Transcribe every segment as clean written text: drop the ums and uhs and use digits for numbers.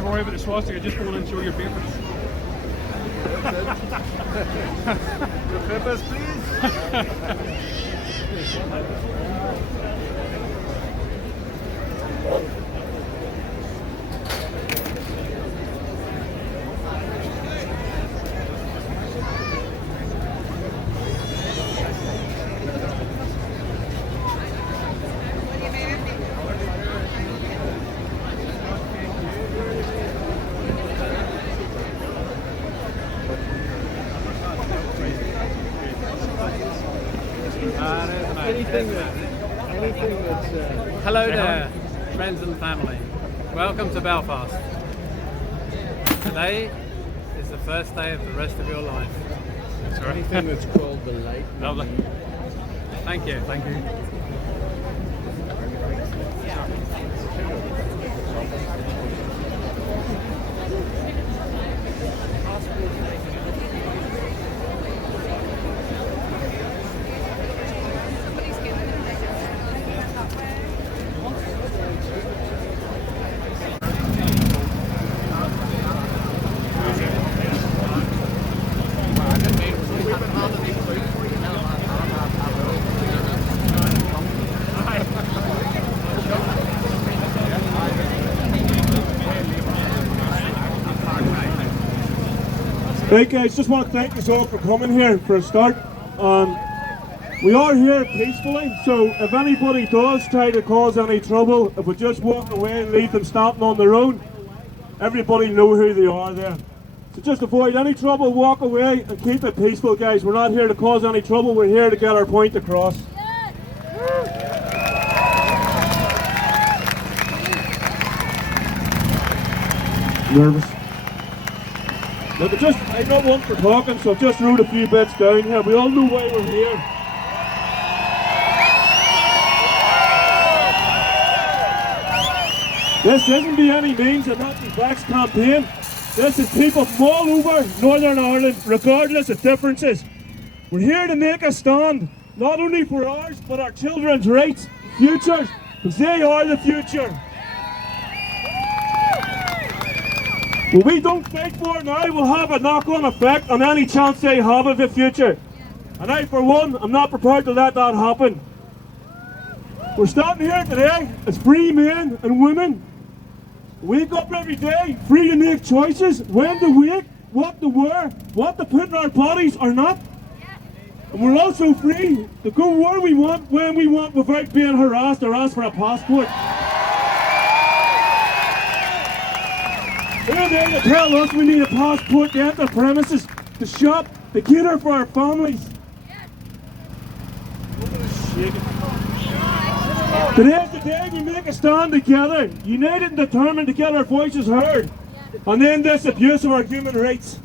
Never worry about the swastika, just go on and show your papers. Your papers, please. Anything that's Hello there, friends and family. Welcome to Belfast. Today is the first day of the rest of your life. anything that's called the light. Lovely. Thank you. Thank you. Right guys, just want to thank you all for coming here for a start. We are here peacefully, so if anybody does try to cause any trouble, if we just walk away and leave them stopping on their own, everybody know who they are there. So just avoid any trouble, walk away and keep it peaceful guys. We're not here to cause any trouble, we're here to get our point across. Nervous? Look, I'm not one for talking, so I've just wrote a few bits down here. We all know why we're here. This isn't by any means an anti-vax campaign. This is people from all over Northern Ireland, regardless of differences. We're here to make a stand, not only for ours, but our children's rights, futures, because they are the future. What we don't fight for now will have a knock-on effect on any chance they have of the future. And I, for one, am not prepared to let that happen. We're standing here today as free men and women. We wake up every day free to make choices, when to wake, what to wear, what to put in our bodies or not. And we're also free to go where we want, when we want, without being harassed or asked for a passport. They're there to tell us we need a passport to enter premises, to shop, to cater for our families. Today's the day we make a stand together, united and determined to get our voices heard, and end this abuse of our human rights.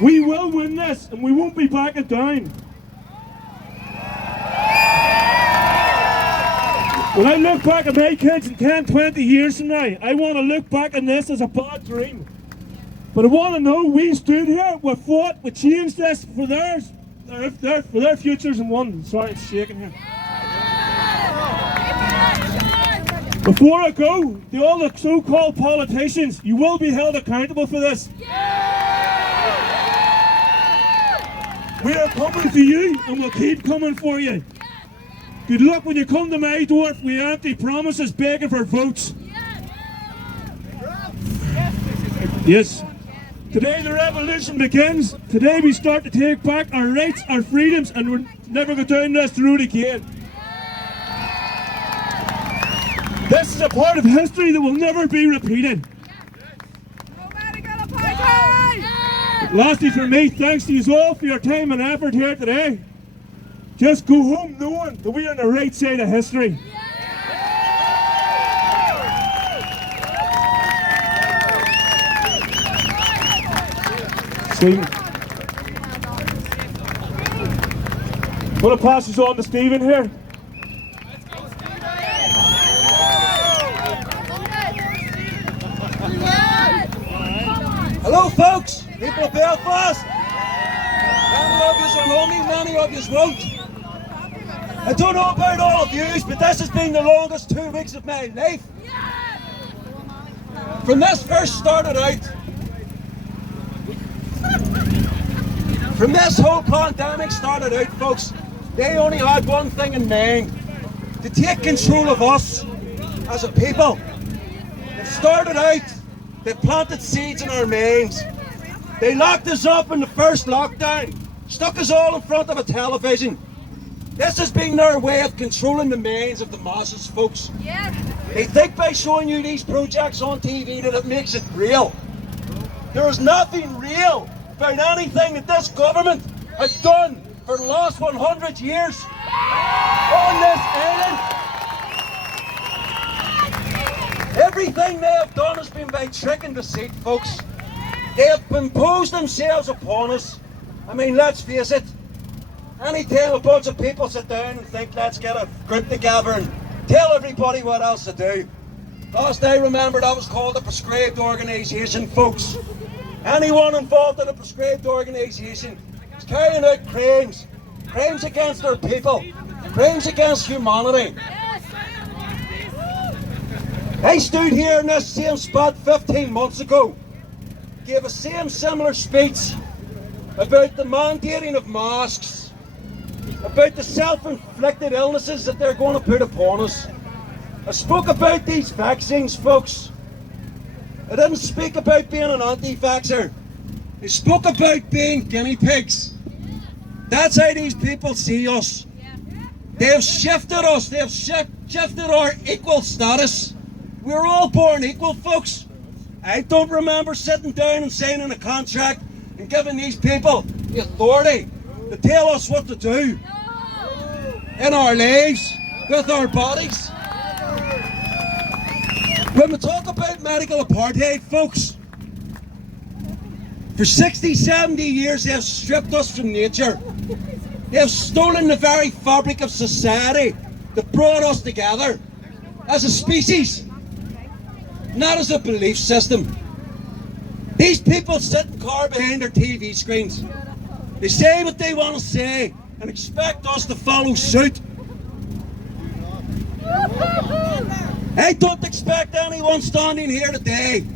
We will win this, and we won't be backing down. When I look back at my kids in 10, 20 years from now, I want to look back on this as a bad dream. But I want to know we stood here, we fought, we changed this for theirs, for their futures and one. Sorry, it's shaking here. Before I go, to all the so-called politicians, you will be held accountable for this. We are coming for you, and we'll keep coming for you. Good luck when you come to my door with empty promises begging for votes. Yes. Today the revolution begins. Today we start to take back our rights, our freedoms, and we'll never go down this road again. This is a part of history that will never be repeated. Lastly from me, thanks to you all for your time and effort here today. Just go home knowing that we are on the right side of history. Stephen. I'm going to pass this on to Stephen here. Hello folks, people of Belfast. Many of you know me, many of you won't. I don't know about all of you, but this has been the longest 2 weeks of my life. From this first started out, from this whole pandemic started out, folks, they only had one thing in mind: to take control of us as a people. It started out, they planted seeds in our minds. They locked us up in the first lockdown, stuck us all in front of a television. This has been their way of controlling the minds of the masses, folks. Yeah. They think by showing you these projects on TV that it makes it real. There is nothing real about anything that this government has done for the last 100 years on this island. Everything they have done has been by trick and deceit, folks. They have imposed themselves upon us. I mean, let's face it. Anytime a bunch of people sit down and think, let's get a group together and tell everybody what else to do. Last I remember, that was called a prescribed organisation, folks. Anyone involved in a prescribed organisation is carrying out crimes. Crimes against their people. Crimes against humanity. I stood here in this same spot 15 months ago, gave a similar speech about the mandating of masks, about the self-inflicted illnesses that they're going to put upon us. I spoke about these vaccines, folks. I didn't speak about being an anti-vaxxer. I spoke about being guinea pigs. That's how these people see us. They have shifted us. They have shifted our equal status. We're all born equal, folks. I don't remember sitting down and signing a contract and giving these people the authority to tell us what to do in our lives, with our bodies. When we talk about medical apartheid, folks, for 60, 70 years they have stripped us from nature. They have stolen the very fabric of society that brought us together as a species, not as a belief system. These people sit in car behind their TV screens. They say what they want to say and expect us to follow suit. I don't expect anyone standing here today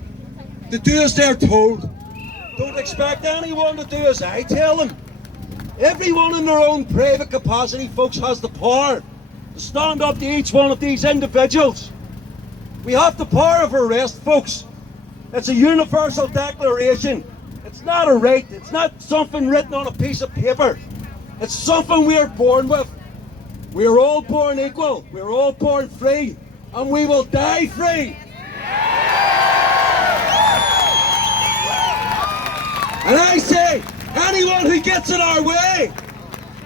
to do as they're told. Don't expect anyone to do as I tell them. Everyone in their own private capacity, folks, has the power to stand up to each one of these individuals. We have the power of arrest, folks. It's a universal declaration. It's not a right. It's not something written on a piece of paper. It's something we are born with. We are all born equal. We are all born free. And we will die free. And I say, anyone who gets in our way,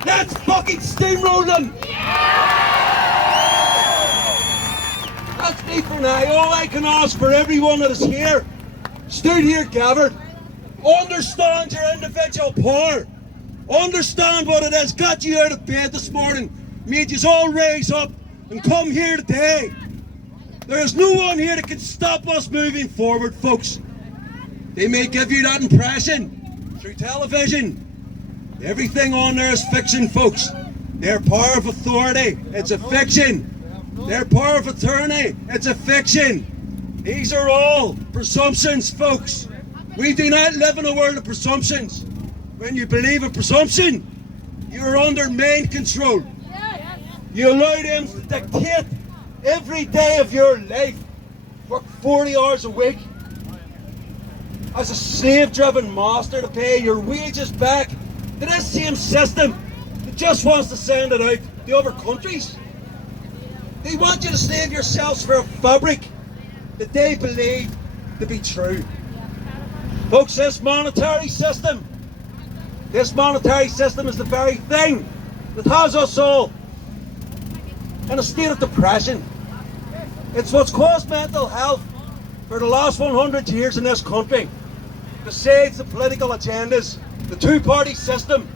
let's fucking steamroll them. That's me for now. All I can ask for everyone that is here, stood here gathered, understand your individual power. Understand what it has got you out of bed this morning, made you all raise up and come here today. There is no one here that can stop us moving forward, folks. They may give you that impression through television. Everything on there is fiction, folks. Their power of authority, it's a fiction. Their power of attorney, it's a fiction. These are all presumptions, folks. We do not live in a world of presumptions. When you believe a presumption, you're under mind control. You allow them to dictate every day of your life. Work 40 hours a week as a slave-driven master to pay your wages back to this same system that just wants to send it out to other countries. They want you to slave yourselves for a fabric that they believe to be true. Folks, this monetary system is the very thing that has us all in a state of depression. It's what's caused mental health for the last 100 years in this country. Besides the political agendas, the two-party system,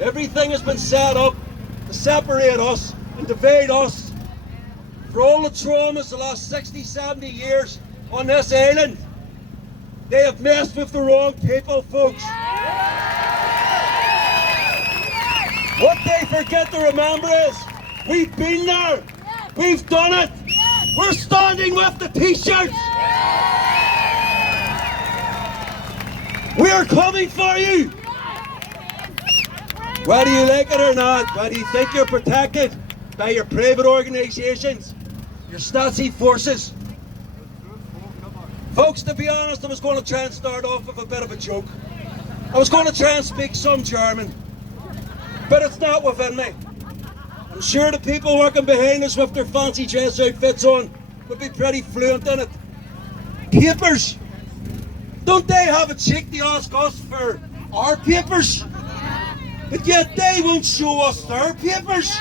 everything has been set up to separate us and divide us. For all the traumas the last 60, 70 years on this island, they have messed with the wrong people, folks. What they forget to remember is, we've been there. We've done it. We're standing with the t-shirts. We're coming for you! Whether you like it or not, whether you think you're protected by your private organisations, your Stasi forces. Folks, to be honest, I was going to try and start off with a bit of a joke. I was going to try and speak some German, but it's not within me. I'm sure the people working behind us with their fancy dress outfits on would be pretty fluent in it. Papers! Don't they have a cheek to ask us for our papers? But yet they won't show us their papers.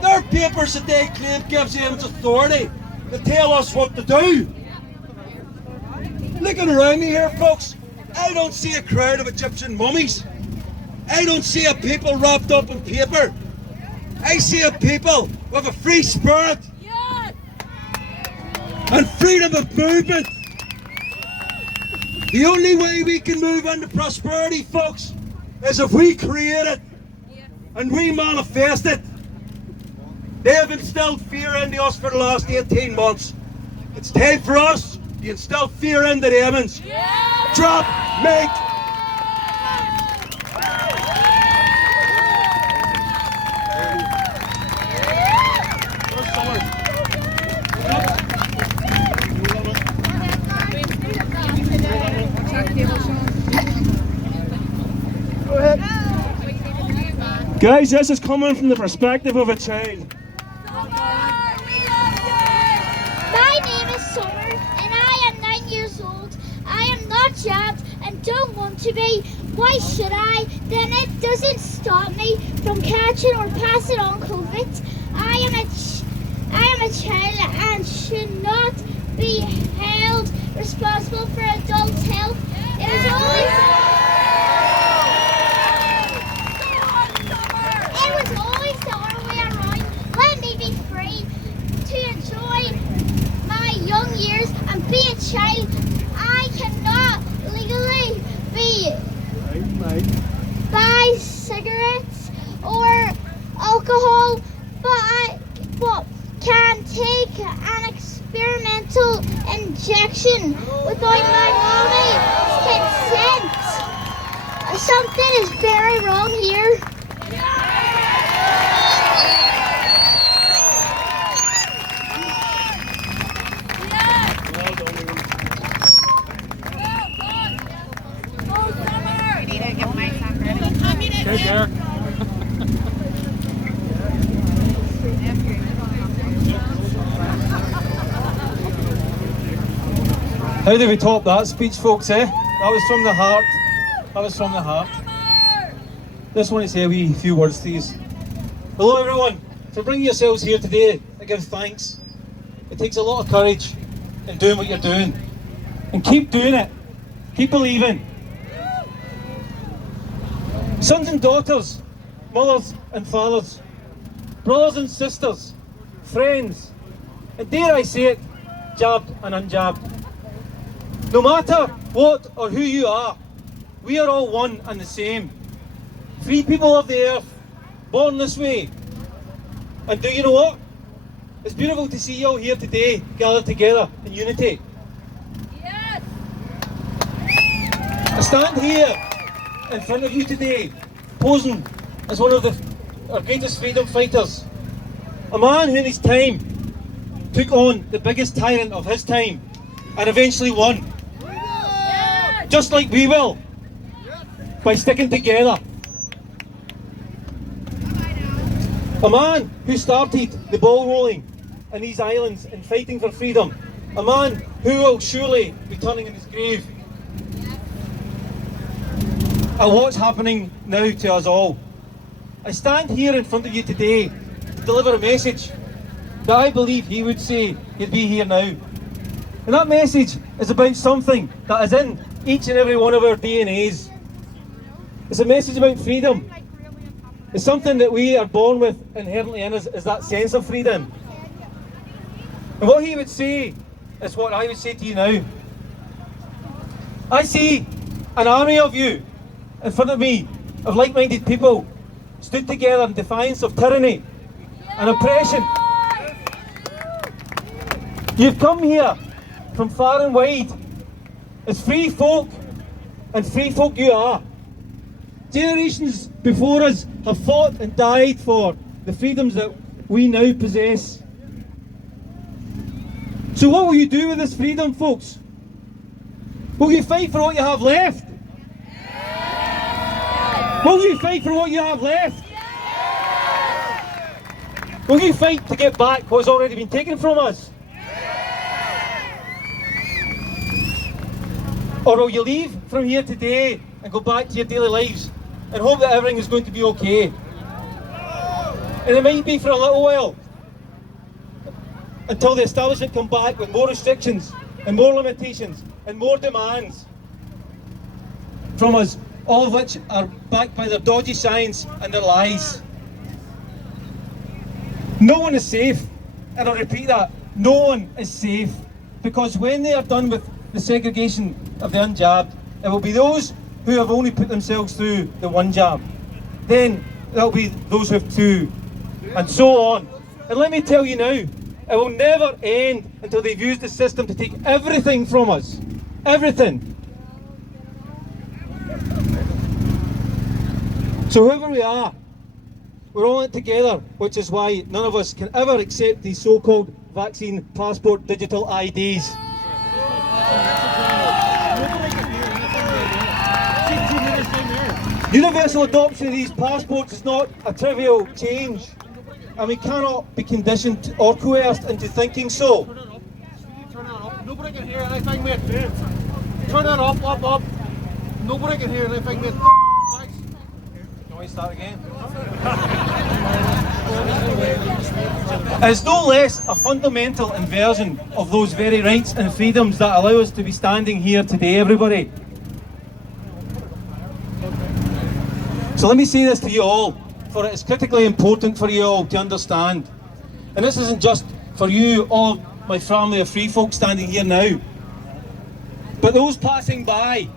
Their papers that they claim gives them authority to tell us what to do. Looking around me here, folks, I don't see a crowd of Egyptian mummies. I don't see a people wrapped up in paper. I see a people with a free spirit and freedom of movement. The only way we can move into prosperity, folks, is if we create it and we manifest it. They have instilled fear into us for the last 18 months. It's time for us to instill fear into the Emmons. Drop, make. Guys, this is coming from the perspective of a child. My name is Summer and I am 9 years old. I am not jabbed and don't want to be. Why should I? Then it doesn't stop me from catching or passing on COVID. I am a child and should not be held responsible for adults' health. It is always the other way around. Let me be free to enjoy my young years and be a child. I cannot legally buy cigarettes or alcohol, but can take an experimental injection without my mommy's consent. Something is very wrong here. Take care. How do we top that speech, folks, eh? That was from the heart. That was from the heart. Just want to say a few words to you. Hello everyone. For bringing yourselves here today, I give thanks. It takes a lot of courage in doing what you're doing. And keep doing it. Keep believing. Sons and daughters, mothers and fathers, brothers and sisters, friends, and dare I say it, jabbed and unjabbed. No matter what or who you are, we are all one and the same. Free people of the earth, born this way. And do you know what? It's beautiful to see you all here today, gathered together in unity. Yes. I stand here in front of you today, posing as one of our greatest freedom fighters. A man who in his time took on the biggest tyrant of his time and eventually won. Just like we will, by sticking together. A man who started the ball rolling in these islands and fighting for freedom. A man who will surely be turning in his grave. And what's happening now to us all. I stand here in front of you today to deliver a message that I believe he would say he'd be here now. And that message is about something that is in each and every one of our DNAs. It's a message about freedom. It's something that we are born with inherently in us, is that sense of freedom. And what he would say is what I would say to you now. I see an army of you in front of me, of like-minded people, stood together in defiance of tyranny and oppression. You've come here from far and wide as free folk and free folk you are. Generations before us have fought and died for the freedoms that we now possess. So what will you do with this freedom, folks? Will you fight for what you have left? Will you fight for what you have left? Will you fight to get back what's already been taken from us? Or will you leave from here today and go back to your daily lives and hope that everything is going to be okay? And it might be for a little while, until the establishment come back with more restrictions and more limitations and more demands from us, all of which are backed by their dodgy science and their lies. No one is safe, and I'll repeat that, no one is safe, because when they are done with the segregation of the unjabbed, it will be those who have only put themselves through the one jab. Then there'll be those who have two, and so on. And let me tell you now, it will never end until they've used the system to take everything from us. Everything. So whoever we are, we're all in it together, which is why none of us can ever accept these so-called vaccine passport digital IDs. Universal adoption of these passports is not a trivial change, and we cannot be conditioned or coerced into thinking so. Turn it up. Nobody can hear anything, mate. Turn it up. Nobody can hear anything, mate. Thanks. Can we start again? It's no less a fundamental inversion of those very rights and freedoms that allow us to be standing here today, everybody. So let me say this to you all, for it is critically important for you all to understand. And this isn't just for you, all my family of free folk standing here now, but those passing by.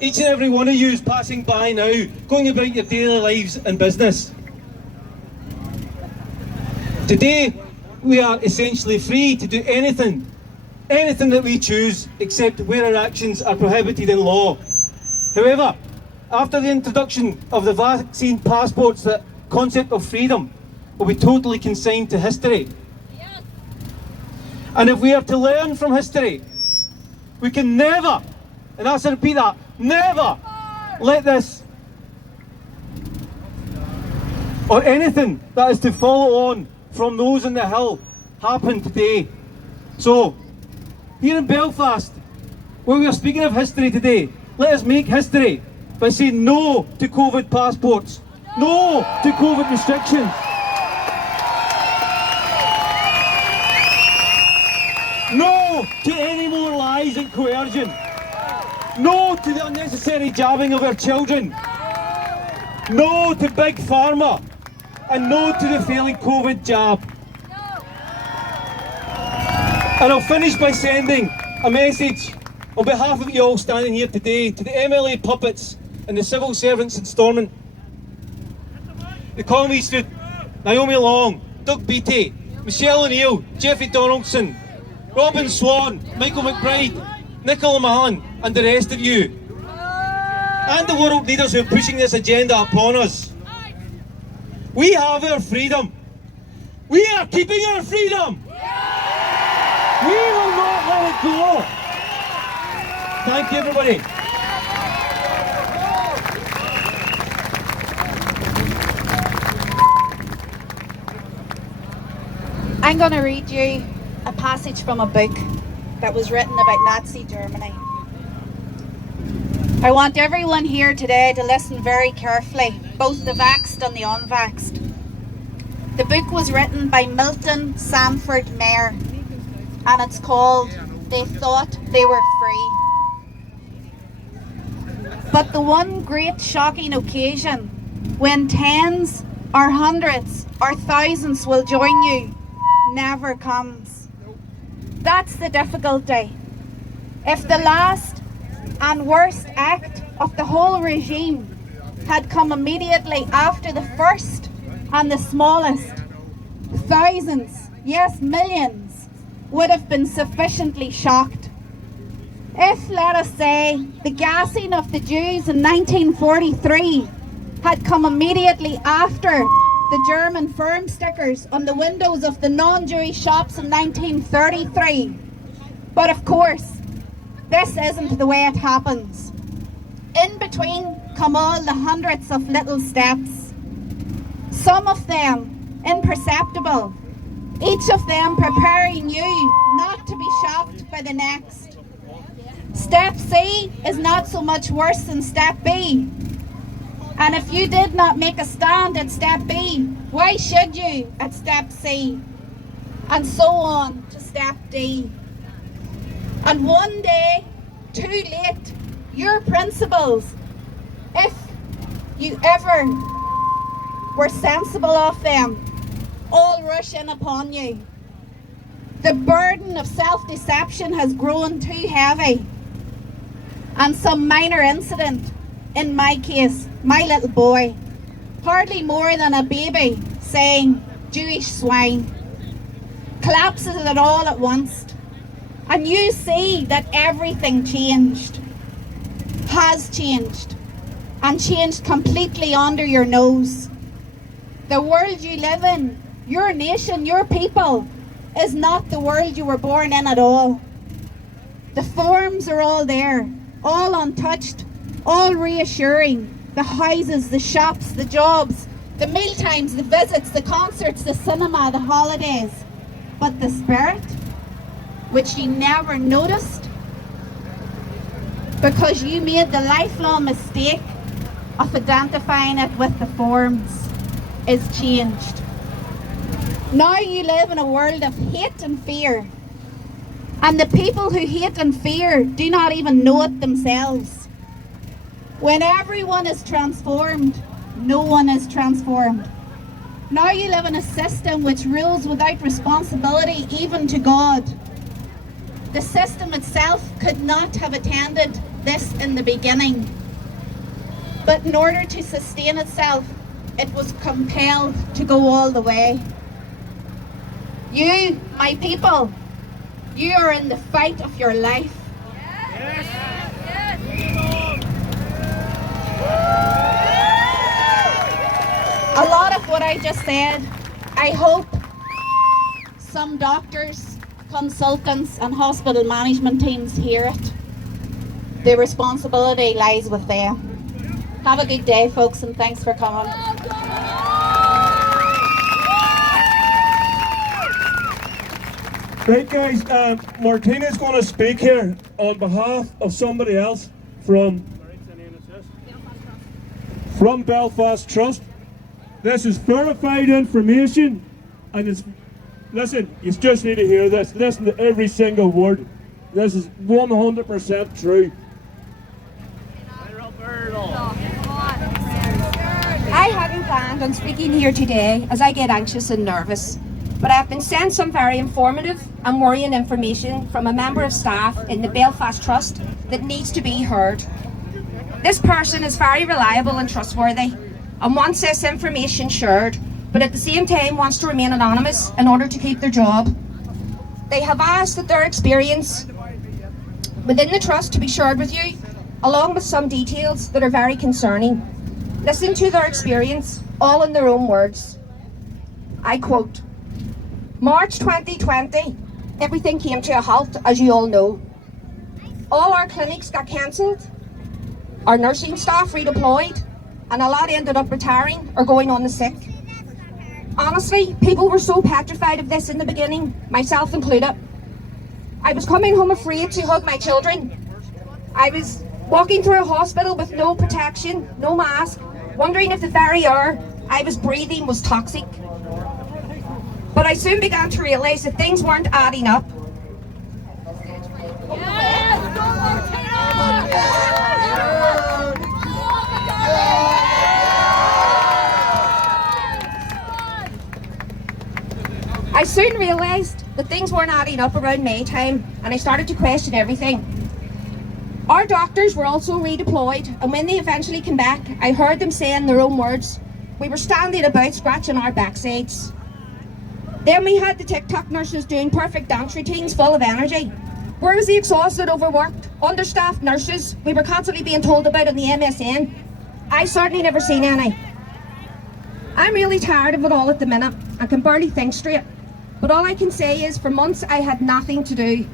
Each and every one of you is passing by now, going about your daily lives and business. Today, we are essentially free to do anything that we choose, except where our actions are prohibited in law. However, after the introduction of the vaccine passports, the concept of freedom will be totally consigned to history. Yes. And if we are to learn from history, we can never, and I say repeat that, never let this or anything that is to follow on from those on the hill happen today. So, here in Belfast, where we are speaking of history today, let us make history by saying no to COVID passports, no to COVID restrictions, no to any more lies and coercion, no to the unnecessary jabbing of our children, no to Big Pharma, and no to the failing COVID jab. And I'll finish by sending a message on behalf of you all standing here today to the MLA puppets and the civil servants in Stormont. The Colmy Street, Naomi Long, Doug Beattie, Michelle O'Neill, Jeffrey Donaldson, Robin Swan, Michael McBride, Nicola Mahan, and the rest of you. And the world leaders who are pushing this agenda upon us. We have our freedom. We are keeping our freedom. We will not let it go. Thank you, everybody. I'm going to read you a passage from a book that was written about Nazi Germany. I want everyone here today to listen very carefully, both the vaxxed and the unvaxxed. The book was written by Milton Sanford Mayer, and it's called They Thought They Were Free. But the one great shocking occasion when tens or hundreds or thousands will join you never comes. That's the difficulty. If the last and worst act of the whole regime had come immediately after the first and the smallest, thousands, yes millions, would have been sufficiently shocked. If, let us say, the gassing of the Jews in 1943 had come immediately after the German firm stickers on the windows of the non-Jewish shops in 1933. But of course, this isn't the way it happens. In between come all the hundreds of little steps, some of them imperceptible, each of them preparing you not to be shocked by the next. Step C is not so much worse than step B. And if you did not make a stand at step B, why should you at step C? And so on to step D. And one day, too late, your principles, if you ever were sensible of them, all rush in upon you. The burden of self-deception has grown too heavy. And some minor incident, in my case, my little boy, hardly more than a baby, saying, Jewish swine, collapses it all at once. And you see that everything changed, has changed, and changed completely under your nose. The world you live in, your nation, your people, is not the world you were born in at all. The forms are all there, all untouched, all reassuring. The houses, the shops, the jobs, the meal times, the visits, the concerts, the cinema, the holidays. But the spirit, which you never noticed, because you made the lifelong mistake of identifying it with the forms, is changed. Now you live in a world of hate and fear. And the people who hate and fear do not even know it themselves. When everyone is transformed, no one is transformed. Now you live in a system which rules without responsibility even to God. The system itself could not have attended this in the beginning. But in order to sustain itself, it was compelled to go all the way. You, my people, you are in the fight of your life. A lot of what I just said, I hope some doctors, consultants and hospital management teams hear it. The responsibility lies with them. Have a good day, folks, and thanks for coming. Right, guys, Martina's going to speak here on behalf of somebody else from Belfast Trust. This is verified information, and it's, listen, you just need to hear this. Listen to every single word. This is 100% true. I hadn't planned on speaking here today as I get anxious and nervous, but I've been sent some very informative and worrying information from a member of staff in the Belfast Trust that needs to be heard. This person is very reliable and trustworthy and wants this information shared, but at the same time wants to remain anonymous in order to keep their job. They have asked that their experience within the trust to be shared with you, along with some details that are very concerning. Listen to their experience, all in their own words. I quote, March 2020, everything came to a halt, as you all know. All our clinics got cancelled, our nursing staff redeployed, and a lot ended up retiring or going on the sick. Honestly, people were so petrified of this in the beginning, myself included. I was coming home afraid to hug my children. I was walking through a hospital with no protection, no mask, wondering if the very air I was breathing was toxic. But I soon began to realise that things weren't adding up. I soon realised that things weren't adding up around May time, and I started to question everything. Our doctors were also redeployed, and when they eventually came back, I heard them say in their own words, we were standing about scratching our backsides. Then we had the TikTok nurses doing perfect dance routines full of energy. Where was the exhausted, overworked, understaffed nurses we were constantly being told about on the MSN. I certainly never seen any. I'm really tired of it all at the minute. I can barely think straight. But all I can say is for months I had nothing to do.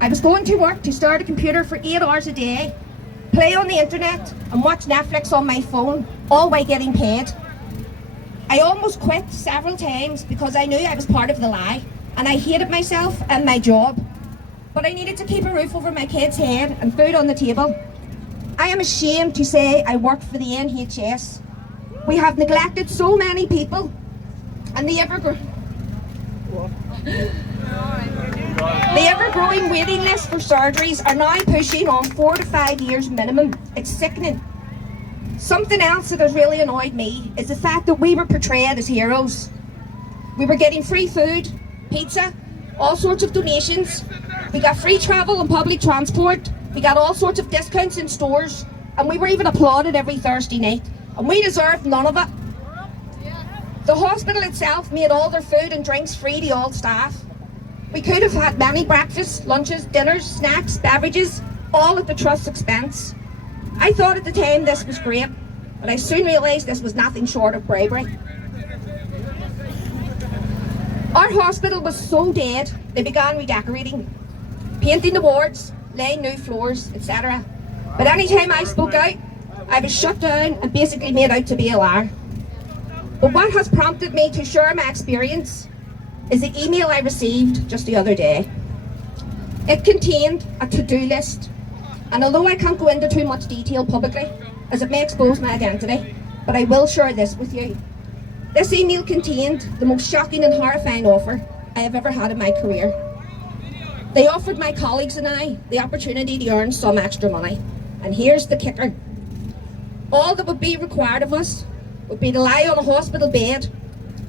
I was going to work to stare at a computer for 8 hours a day, play on the internet and watch Netflix on my phone, all while getting paid. I almost quit several times because I knew I was part of the lie and I hated myself and my job. But I needed to keep a roof over my kids' head and food on the table. I am ashamed to say I worked for the NHS. We have neglected so many people and the ever-growing waiting lists for surgeries are now pushing on 4 to 5 years minimum. It's sickening. Something else that has really annoyed me is the fact that we were portrayed as heroes. We were getting free food, pizza, all sorts of donations. We got free travel and public transport. We got all sorts of discounts in stores. And we were even applauded every Thursday night. And we deserved none of it. The hospital itself made all their food and drinks free to all staff. We could have had many breakfasts, lunches, dinners, snacks, beverages, all at the Trust's expense. I thought at the time this was great, but I soon realised this was nothing short of bribery. Our hospital was so dead, they began redecorating, painting the wards, laying new floors, etc. But any time I spoke out, I was shut down and basically made out to be a liar. But what has prompted me to share my experience is the email I received just the other day. It contained a to-do list, and although I can't go into too much detail publicly, as it may expose my identity, but I will share this with you. This email contained the most shocking and horrifying offer I have ever had in my career. They offered my colleagues and I the opportunity to earn some extra money. And here's the kicker. All that would be required of us would be to lie on a hospital bed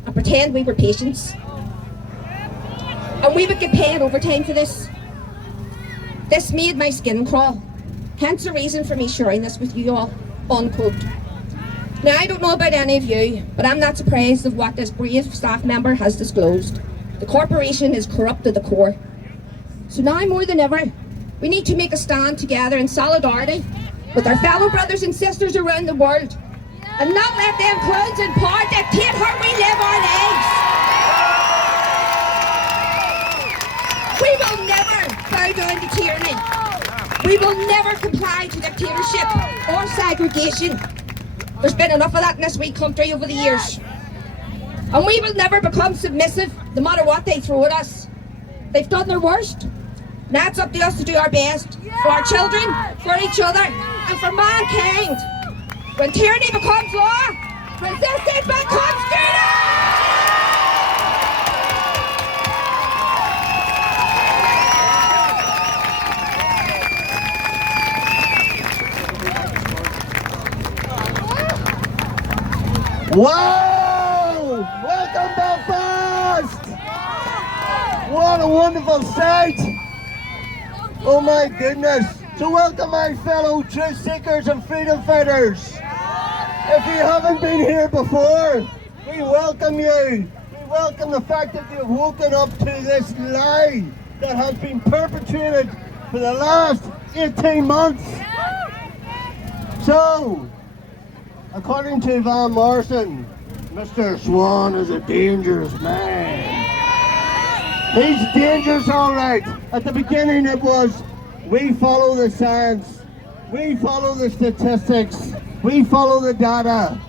and pretend we were patients. And we would get paid overtime for this. This made my skin crawl. Hence the reason for me sharing this with you all, unquote. Now, I don't know about any of you, but I'm not surprised of what this brave staff member has disclosed. The corporation is corrupt to the core. So now more than ever, we need to make a stand together in solidarity with our fellow brothers and sisters around the world and not let them clowns in power dictate how we live our lives. We will never bow down to tyranny. We will never comply to dictatorship or segregation. There's been enough of that in this wee country over the years. And we will never become submissive no matter what they throw at us. They've done their worst. Now it's up to us to do our best for our children, for each other, and for mankind. When tyranny becomes law, resistance becomes freedom! Wow! Welcome Belfast! What a wonderful sight! Oh my goodness! So welcome my fellow truth seekers and freedom fighters! If you haven't been here before, we welcome you! We welcome the fact that you've woken up to this lie that has been perpetrated for the last 18 months. So, according to Van Morrison, Mr. Swan is a dangerous man. He's dangerous, all right. At the beginning it was, we follow the science, we follow the statistics, we follow the data.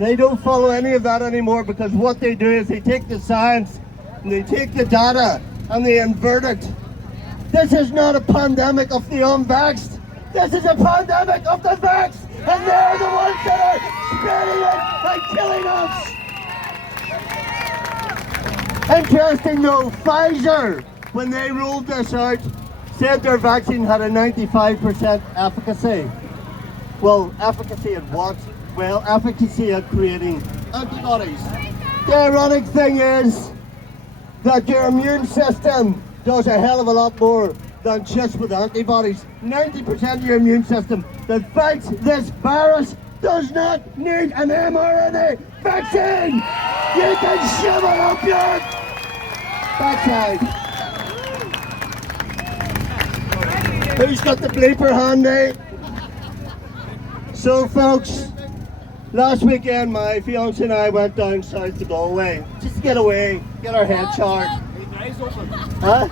They don't follow any of that anymore because what they do is they take the science and they take the data and they invert it. This is not a pandemic of the unvaxxed. This is a pandemic of the vaxxed, and they're the ones that are spreading it and killing us. Interesting though, Pfizer, when they rolled this out, said their vaccine had a 95% efficacy. Well, efficacy at what? Well, efficacy at creating antibodies. The ironic thing is that your immune system does a hell of a lot more than just with antibodies. 90% of your immune system that fights this virus does not need an mRNA vaccine. You can shove it up your backside. Who's got the bleeper handy? So folks, last weekend my fiance and I went down south to Galway just to get away, get our head charged. Huh?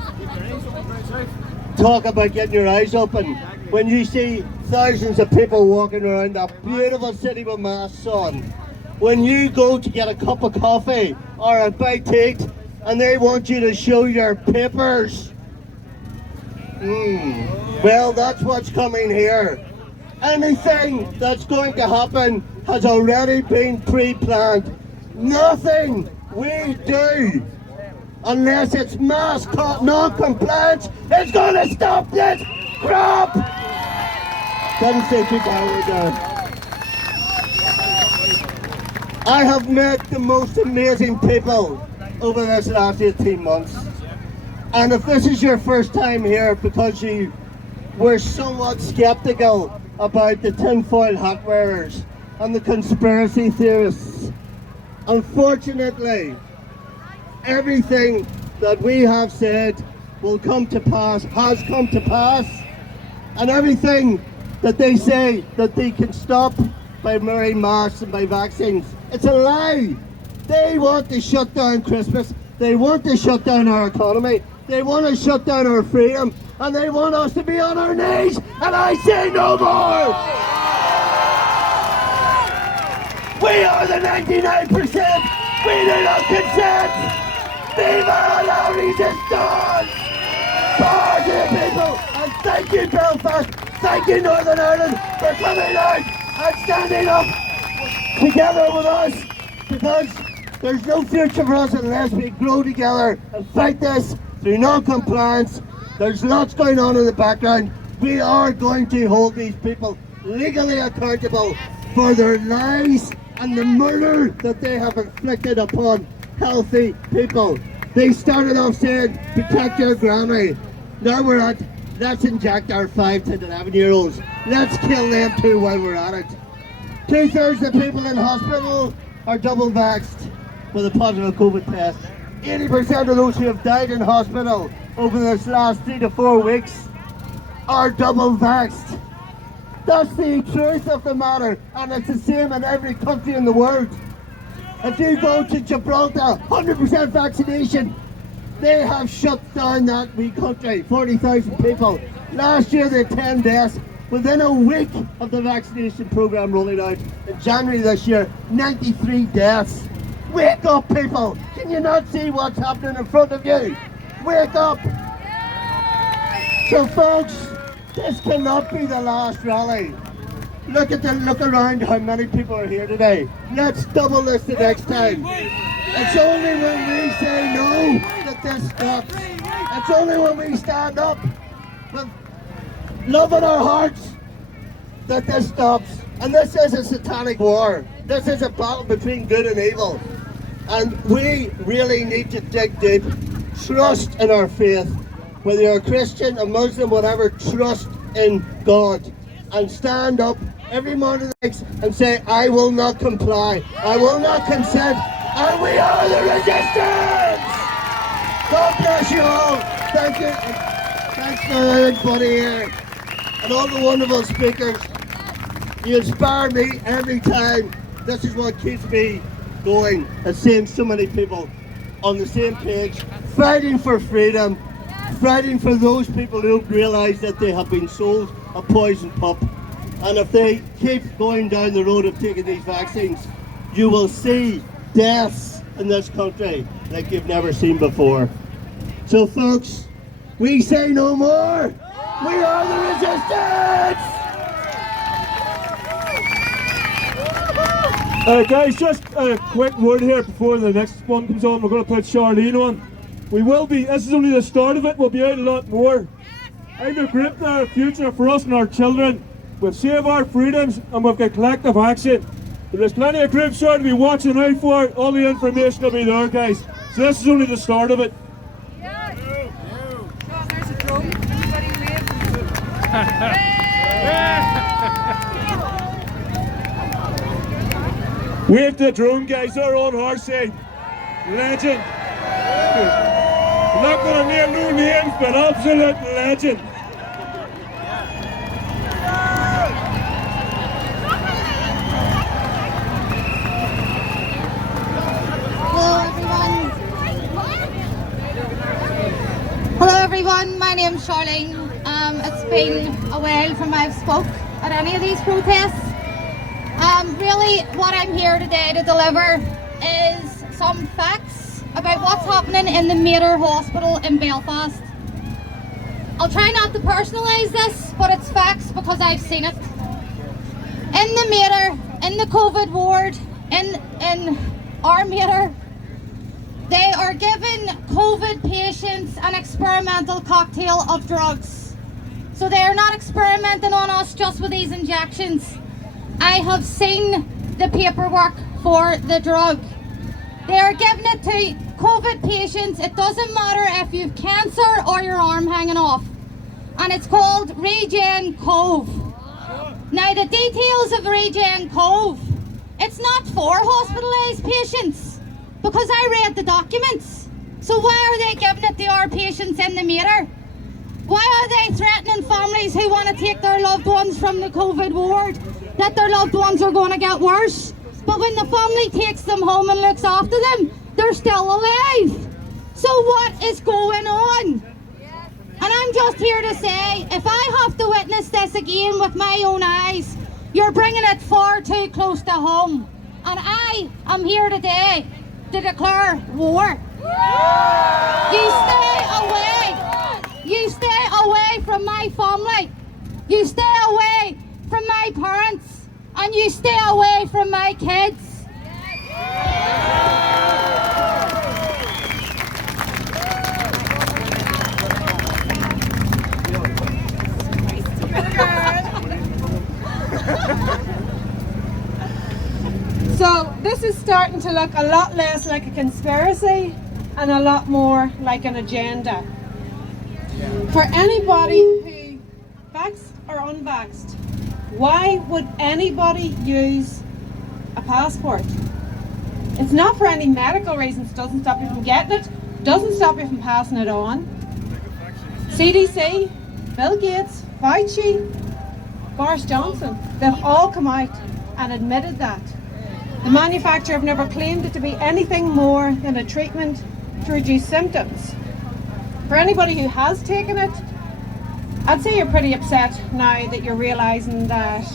Talk about getting your eyes open. When you see thousands of people walking around that beautiful city with masks on, when you go to get a cup of coffee or a bite to eat and they want you to show your papers, well, that's what's coming here. Anything that's going to happen has already been pre-planned. Nothing we do, unless it's mass non-compliance, is going to stop this crap! Doesn't say too bad. I have met the most amazing people over this last 18 months. And if this is your first time here because you were somewhat skeptical about the tinfoil hat wearers and the conspiracy theorists, unfortunately, everything that we have said will come to pass, has come to pass, and everything that they say that they can stop by wearing masks and by vaccines, it's a lie. They want to shut down Christmas, they want to shut down our economy, they want to shut down our freedom, and they want us to be on our knees, and I say no more! We are the 99%! We do not consent! Viva la resistance! Power to the people! And thank you Belfast, thank you Northern Ireland for coming out and standing up together with us, because there's no future for us unless we grow together and fight this through non-compliance. There's lots going on in the background. We are going to hold these people legally accountable for their lies and the murder that they have inflicted upon healthy people. They started off saying, protect your granny. Now we're at, let's inject our 5 to 11-year-olds. Let's kill them too while we're at it. 2/3 of the people in hospital are double vaxxed with a positive COVID test. 80% of those who have died in hospital over this last 3 to 4 weeks are double vaxxed. That's the truth of the matter, and it's the same in every country in the world. If you go to Gibraltar, 100% vaccination, they have shut down that wee country, 40,000 people. Last year they had 10 deaths. Within a week of the vaccination program rolling out, in January this year, 93 deaths. Wake up, people! Can you not see what's happening in front of you? Wake up! So folks, this cannot be the last rally. Look around how many people are here today. Let's double this the next time. It's only when we say no that this stops. It's only when we stand up with love in our hearts that this stops. And this is a satanic war. This is a battle between good and evil. And we really need to dig deep. Trust in our faith. Whether you're a Christian, a Muslim, whatever, trust in God. And stand up every morning and say, I will not comply. I will not consent. And we are the resistance! God bless you all. Thank you. And thanks for everybody here. And all the wonderful speakers. You inspire me every time. This is what keeps me going, and seeing so many people on the same page, fighting for freedom, fighting for those people who don't realise that they have been sold a poison pup. And if they keep going down the road of taking these vaccines, you will see deaths in this country like you've never seen before. So folks, we say no more. We are the resistance! Guys, just a quick word here before the next one comes on. We're going to put Charlene on. We will be, this is only the start of it, we'll be out a lot more. I'm a grip now, a future for us and our children. We've saved our freedoms and we've got collective action. There's plenty of groups here to be watching out for. All the information will be there, guys. So this is only the start of it. There's a drone. Everybody wave. Wave the drone, guys. They're on our side. Legend. I'm not going to name no names, but absolute legend. Hello everyone, my name's Charlene. It's been a while from I've spoke at any of these protests. Really what I'm here today to deliver is some facts about what's happening in the Mater Hospital in Belfast. I'll try not to personalise this, but it's facts because I've seen it. In the Mater, in the COVID ward, in our Mater, they are giving COVID patients an experimental cocktail of drugs. So they are not experimenting on us just with these injections. I have seen the paperwork for the drug. They are giving it to COVID patients. It doesn't matter if you've cancer or your arm hanging off. And it's called Regen Cove. Now the details of Regen Cove, it's not for hospitalised patients. Because I read the documents. So why are they giving it to our patients in the Mater? Why are they threatening families who want to take their loved ones from the COVID ward that their loved ones are going to get worse? But when the family takes them home and looks after them, they're still alive. So what is going on? And I'm just here to say, if I have to witness this again with my own eyes, you're bringing it far too close to home. And I am here today to declare war. You stay away. You stay away from my family. You stay away from my parents. And you stay away from my kids. So this is starting to look a lot less like a conspiracy and a lot more like an agenda. For anybody who vaxxed or unvaxxed, why would anybody use a passport? It's not for any medical reasons. It doesn't stop you from getting it. Doesn't stop you from passing it on. CDC, Bill Gates, Fauci, Boris Johnson, they've all come out and admitted that. The manufacturer have never claimed it to be anything more than a treatment to reduce symptoms. For anybody who has taken it, I'd say you're pretty upset now that you're realising that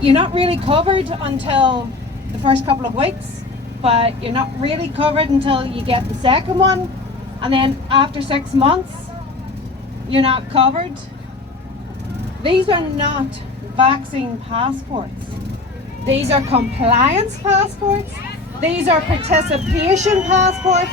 you're not really covered until the first couple of weeks, but you're not really covered until you get the second one, and then after 6 months, you're not covered. These are not vaccine passports. These are compliance passports, these are participation passports,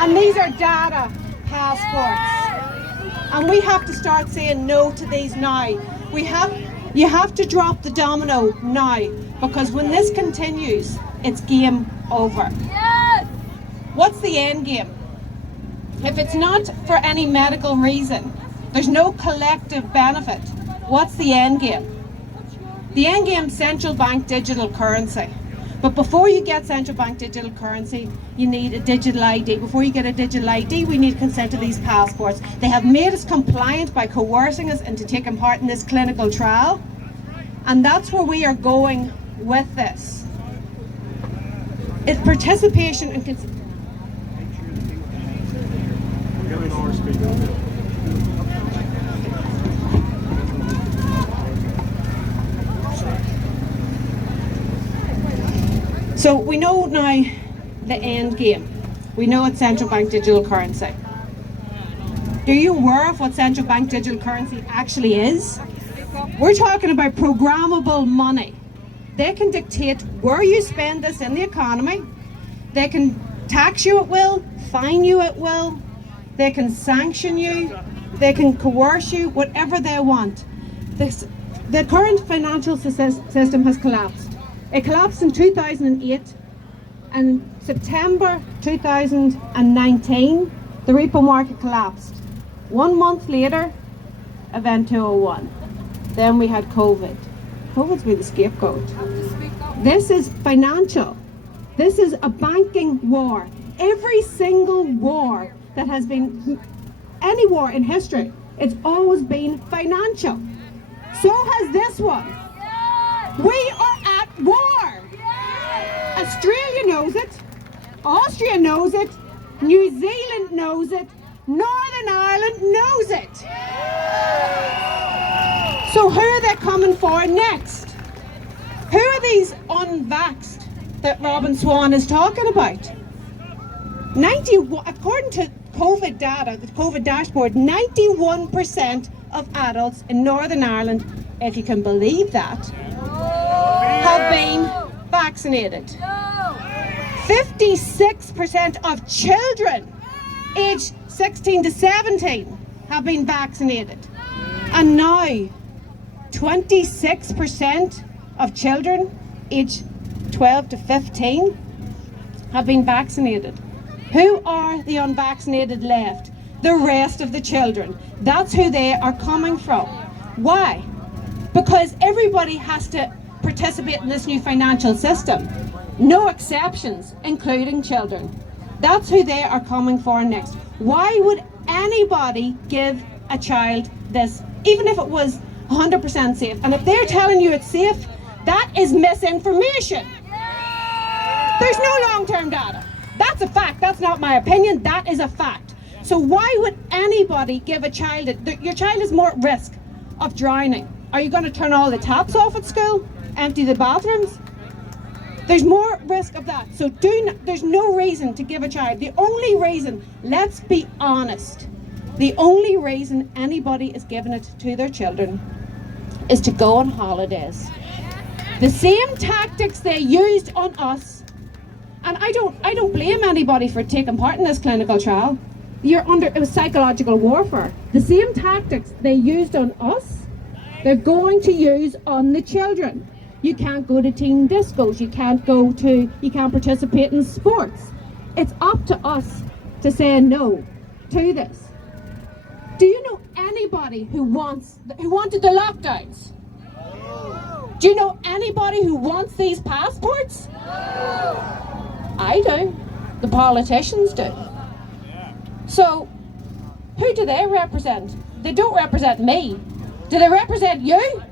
and these are data passports. And we have to start saying no to these now. You have to drop the domino now, because when this continues, it's game over. Yes! What's the end game? If it's not for any medical reason, there's no collective benefit, what's the end game? The end game is central bank digital currency. But before you get central bank digital currency, you need a digital ID. Before you get a digital ID, we need consent to these passports. They have made us compliant by coercing us into taking part in this clinical trial. And that's where we are going with this. It's participation and consent. So we know now the end game. We know it's central bank digital currency. Are you aware of what central bank digital currency actually is? We're talking about programmable money. They can dictate where you spend this in the economy. They can tax you at will, fine you at will. They can sanction you. They can coerce you, whatever they want. The current financial system has collapsed. It collapsed in 2008, and September 2019, the repo market collapsed. 1 month later, event 201. Then we had COVID. COVID's been the scapegoat. This is financial. This is a banking war. Every single war that has been, any war in history, it's always been financial. So has this one. We are at war. Australia knows it. Austria knows it. New Zealand knows it. Northern Ireland knows it. So who are they coming for next? Who are these unvaxxed that Robin Swan is talking about? According to COVID data, the COVID dashboard, 91% of adults in Northern Ireland, if you can believe that, have been vaccinated. 56% of children aged 16 to 17 have been vaccinated. And now 26% of children aged 12 to 15 have been vaccinated. Who are the unvaccinated left? The rest of the children. That's who they are coming from. Why? Because everybody has to participate in this new financial system. No exceptions, including children. That's who they are coming for next. Why would anybody give a child this, even if it was 100% safe? And if they're telling you it's safe, that is misinformation. There's no long-term data. That's a fact. That's not my opinion. That is a fact. So why would anybody give a child, your child is more at risk of drowning. Are you going to turn all the taps off at school? Empty the bathrooms? There's more risk of that. So there's no reason to give a child. The only reason, let's be honest, the only reason anybody is giving it to their children is to go on holidays. The same tactics they used on us. And I don't blame anybody for taking part in this clinical trial. It was psychological warfare. The same tactics they used on us, they're going to use on the children. You can't go to teen discos, you can't participate in sports. It's up to us to say no to this. Do you know anybody who wanted the lockdowns? Do you know anybody who wants these passports? I do. The politicians do. So, who do they represent? They don't represent me. Do they represent you?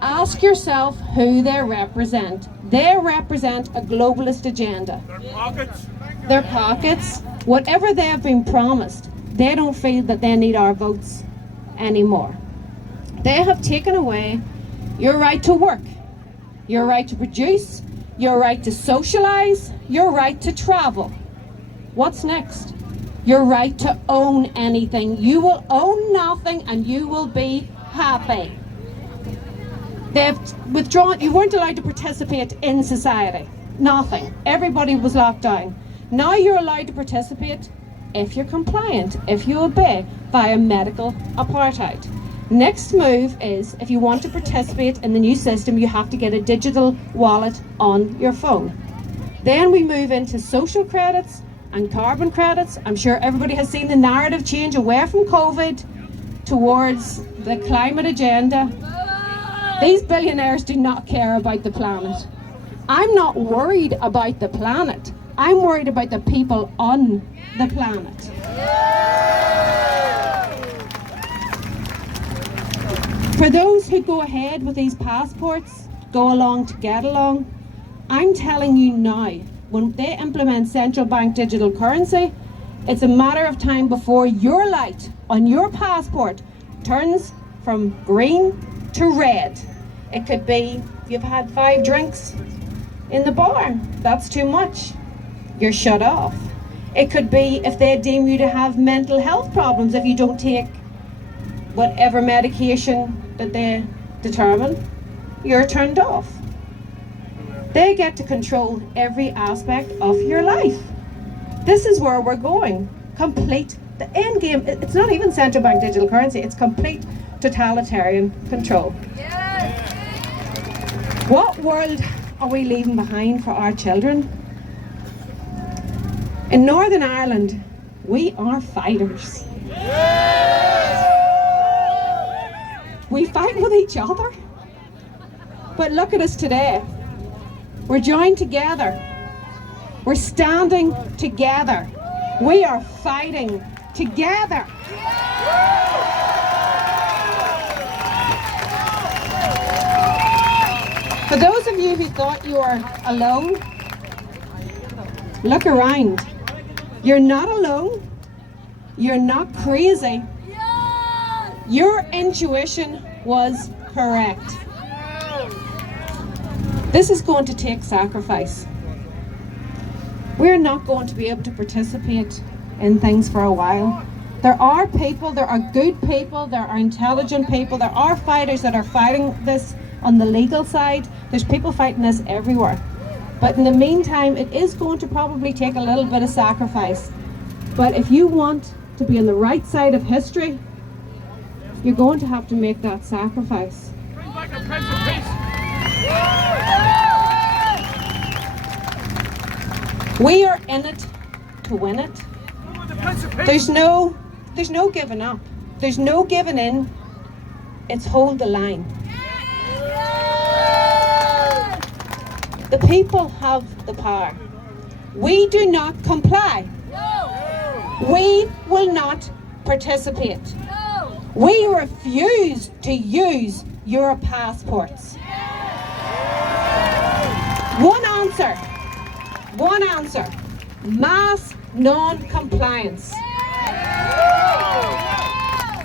Ask yourself who they represent. They represent a globalist agenda. Their pockets. Their pockets. Whatever they have been promised, they don't feel that they need our votes anymore. They have taken away your right to work, your right to produce, your right to socialise, your right to travel. What's next? Your right to own anything. You will own nothing and you will be happy. They've withdrawn, you weren't allowed to participate in society. Nothing. Everybody was locked down. Now you're allowed to participate if you're compliant, if you obey, via medical apartheid. Next move is, if you want to participate in the new system, you have to get a digital wallet on your phone. Then we move into social credits and carbon credits. I'm sure everybody has seen the narrative change away from COVID towards the climate agenda. These billionaires do not care about the planet. I'm not worried about the planet. I'm worried about the people on the planet. For those who go ahead with these passports, go along to get along, I'm telling you now, when they implement central bank digital currency, it's a matter of time before your light on your passport turns from green to red. It could be you've had 5 drinks in the bar, that's too much, you're shut off. It could be if they deem you to have mental health problems if you don't take whatever medication that they determine, you're turned off. They get to control every aspect of your life. This is where we're going. Complete, the end game, it's not even central bank digital currency, it's complete totalitarian control. What world are we leaving behind for our children? In Northern Ireland, we are fighters. We fight with each other. But look at us today. We're joined together. We're standing together. We are fighting together. For those of you who thought you were alone, Look around. You're not alone. You're not crazy. Your intuition was correct. This is going to take sacrifice. We're not going to be able to participate in things for a while. There are people, there are good people, there are intelligent people, there are fighters that are fighting this on the legal side. There's people fighting this everywhere. But in the meantime, it is going to probably take a little bit of sacrifice. But if you want to be on the right side of history, you're going to have to make that sacrifice. Bring back a Prince of Peace. We are in it to win it. There's no giving up. There's no giving in. It's hold the line. The people have the power. We do not comply. We will not participate. We refuse to use your passports. One answer. Mass non-compliance.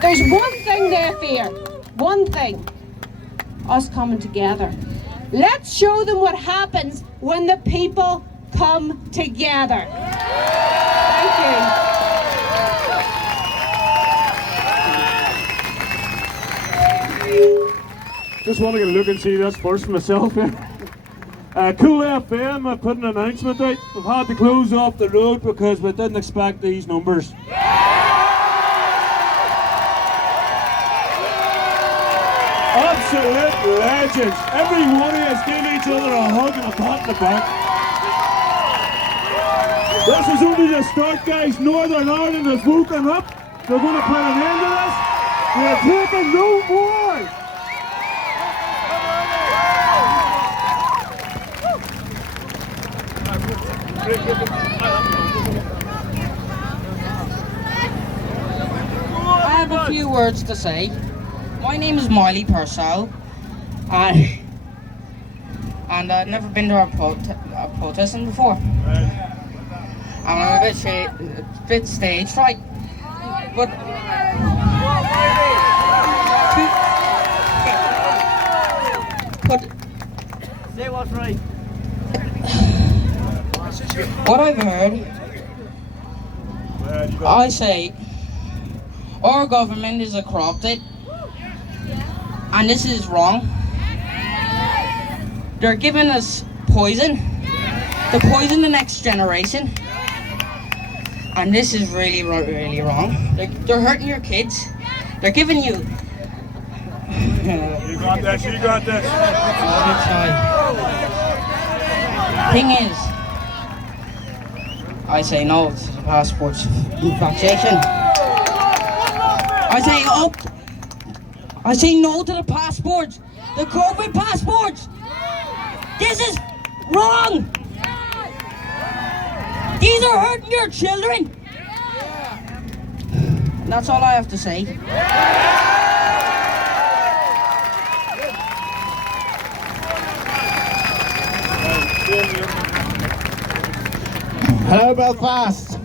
There's one thing they fear. One thing. Us coming together. Let's show them what happens when the people come together. Thank you. Just want to get a look and see this first myself. Cool FM put an announcement out. We've had to close off the road because we didn't expect these numbers. Absolute legends. Every one of us gave each other a hug and a pat in the back. This is only the start, guys. Northern Ireland has woken up. They're going to put an end to this. We're taking no more. I have a few words to say. My name is Miley Purcell, and I've never been to a protesting before. I'm a bit stage fright, but say what's right. What I've heard, I say, our government is corrupted, and this is wrong. They're giving us poison to poison the next generation, and this is really, really wrong. They're hurting your kids. They're giving you. You got this. You got this. Thing is, I say no to the passports vaccination. I say no to the passports, the COVID passports. This is wrong. These are hurting your children. And that's all I have to say. Hello, Belfast.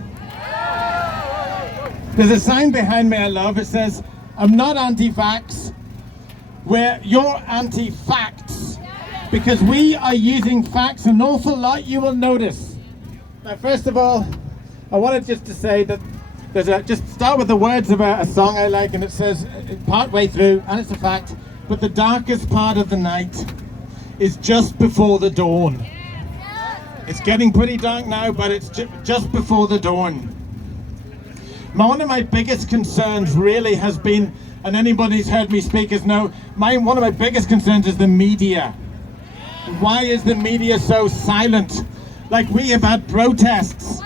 There's a sign behind me I love. It says, I'm not anti-vax. You're anti-facts. Because we are using facts an awful lot, you will notice. Now, first of all, I wanted just to say that just start with the words about a song I like, and it says, part way through, and it's a fact, but the darkest part of the night is just before the dawn. It's getting pretty dark now, but it's just before the dawn. One of my biggest concerns really has been, and anybody who's heard me speak is know, one of my biggest concerns is the media. Why is the media so silent? Like, we have had protests,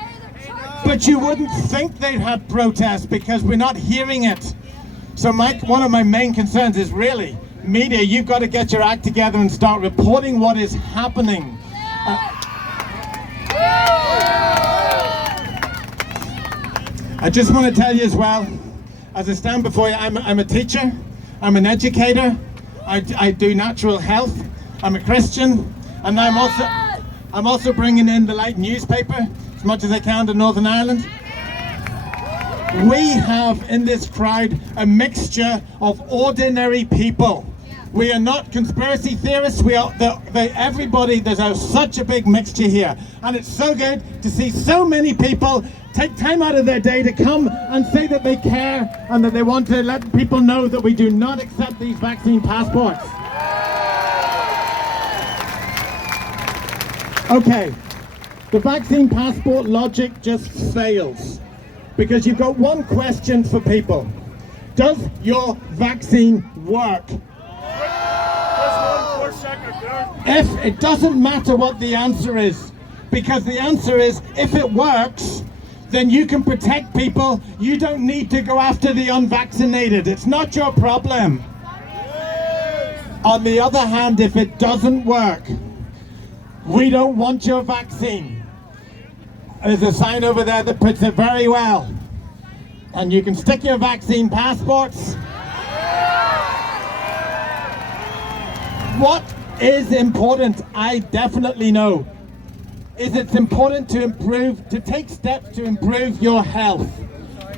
but you wouldn't think they'd had protests because we're not hearing it. So one of my main concerns is really, media, you've got to get your act together and start reporting what is happening. I just want to tell you as well, as I stand before you, I'm a teacher, I'm an educator, I do natural health, I'm a Christian, and I'm also bringing in the Light newspaper. It's much as I can to Northern Ireland. We have in this crowd a mixture of ordinary people. We are not conspiracy theorists. We are everybody. There's such a big mixture here, and it's so good to see so many people take time out of their day to come and say that they care and that they want to let people know that we do not accept these vaccine passports. Okay, the vaccine passport logic just fails because you've got one question for people: does your vaccine work? If it doesn't matter what the answer is, because the answer is if it works, then you can protect people. You don't need to go after the unvaccinated. It's not your problem. On the other hand, if it doesn't work, we don't want your vaccine. There's a sign over there that puts it very well. And you can stick your vaccine passports. What is important, I definitely know, is it's important to take steps to improve your health.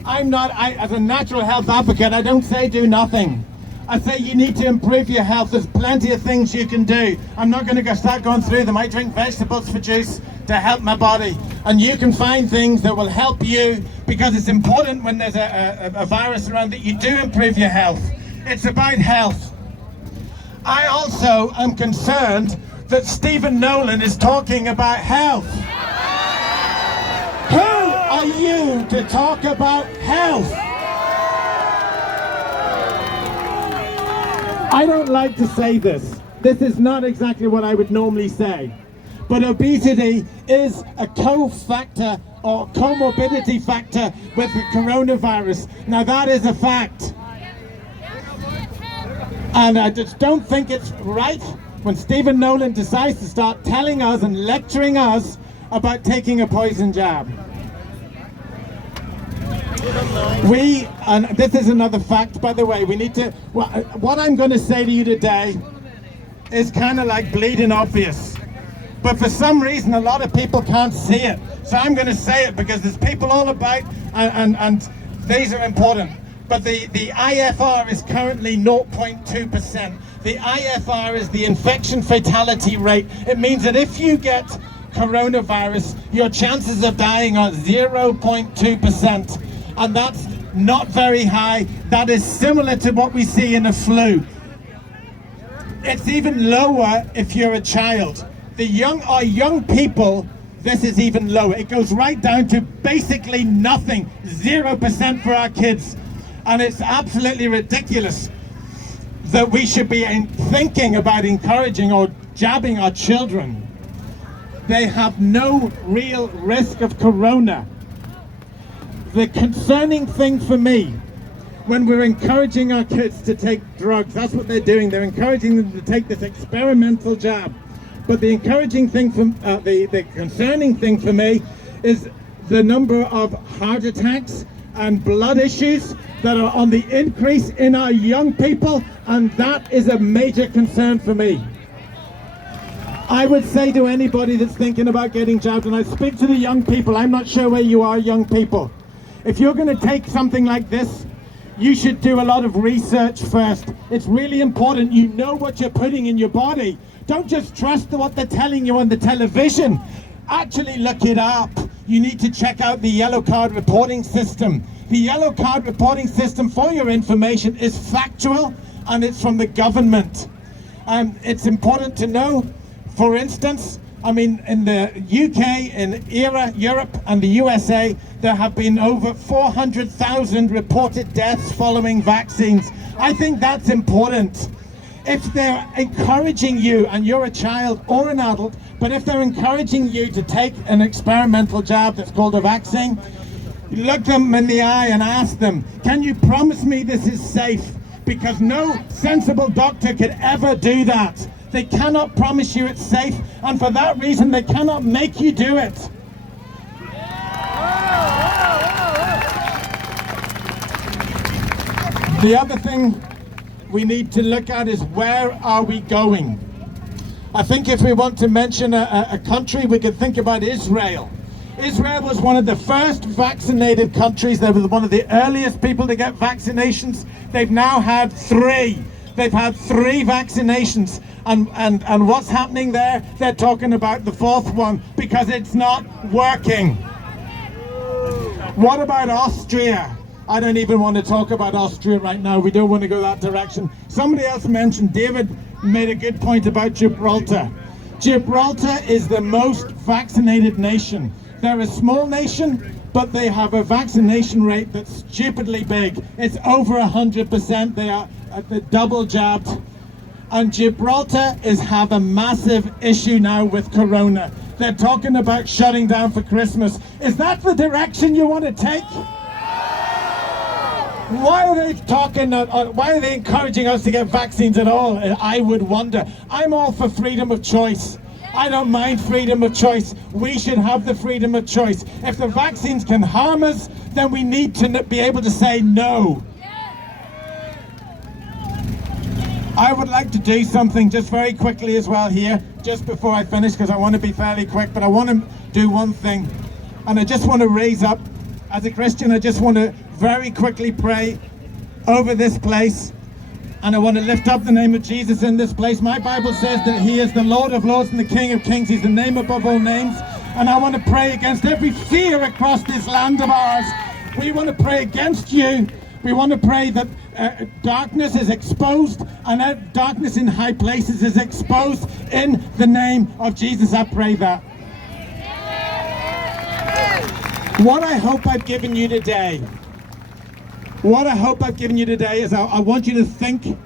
As a natural health advocate, I don't say do nothing. I say you need to improve your health. There's plenty of things you can do. I'm not going to start going through them. I drink vegetables for juice to help my body. And you can find things that will help you, because it's important when there's a virus around that you do improve your health. It's about health. I also am concerned that Stephen Nolan is talking about health. Who are you to talk about health? I don't like to say this. This is not exactly what I would normally say. But obesity is a co-factor or comorbidity factor with the coronavirus. Now that is a fact. And I just don't think it's right when Stephen Nolan decides to start telling us and lecturing us about taking a poison jab. And this is another fact, by the way, we need to, what I'm going to say to you today is kind of like bleeding obvious. But for some reason, a lot of people can't see it. So I'm going to say it because there's people all about, and these are important. But the IFR is currently 0.2%. The IFR is the infection fatality rate. It means that if you get coronavirus, your chances of dying are 0.2%. And that's not very high. That is similar to what we see in a flu. It's even lower if you're a child. Our young people, this is even lower. It goes right down to basically nothing, 0% for our kids. And it's absolutely ridiculous that we should be thinking about encouraging or jabbing our children. They have no real risk of corona. The concerning thing for me, when we're encouraging our kids to take drugs, that's what they're doing. They're encouraging them to take this experimental jab. But the encouraging thing, the concerning thing for me is the number of heart attacks and blood issues that are on the increase in our young people, and that is a major concern for me. I would say to anybody that's thinking about getting jabbed, and I speak to the young people, I'm not sure where you are, young people. If you're going to take something like this, you should do a lot of research first. It's really important you know what you're putting in your body. Don't just trust what they're telling you on the television. Actually look it up. You need to check out the yellow card reporting system. The yellow card reporting system, for your information, is factual and it's from the government. It's important to know, for instance, I mean, in the UK, in Europe and the USA, there have been over 400,000 reported deaths following vaccines. I think that's important. If they're encouraging you, and you're a child or an adult, but if they're encouraging you to take an experimental jab that's called a vaccine, look them in the eye and ask them, can you promise me this is safe? Because no sensible doctor could ever do that. They cannot promise you it's safe, and for that reason they cannot make you do it. The other thing we need to look at is, where are we going? I think if we want to mention a country, we could think about Israel. Israel was one of the first vaccinated countries. They were one of the earliest people to get vaccinations. They've now had 3. They've had 3 vaccinations. And what's happening there? They're talking about the 4th one because it's not working. What about Austria? I don't even want to talk about Austria right now. We don't want to go that direction. Somebody else mentioned, David made a good point about Gibraltar. Gibraltar is the most vaccinated nation. They're a small nation, but they have a vaccination rate that's stupidly big. It's over 100%. They are double jabbed. And Gibraltar have a massive issue now with Corona. They're talking about shutting down for Christmas. Is that the direction you want to take? Why are they talking? Why are they encouraging us to get vaccines at all? I would wonder. I'm all for freedom of choice. I don't mind freedom of choice. We should have the freedom of choice. If the vaccines can harm us, then we need to be able to say no. I would like to do something just very quickly as well here, just before I finish, because I want to be fairly quick, but I want to do one thing. And I just want to raise up, as a Christian, I just want to very quickly pray over this place. And I want to lift up the name of Jesus in this place. My Bible says that He is the Lord of Lords and the King of Kings. He's the name above all names. And I want to pray against every fear across this land of ours. We want to pray against you. We want to pray that darkness is exposed, and that darkness in high places is exposed in the name of Jesus. I pray that. What I hope I've given you today, is I want you to think.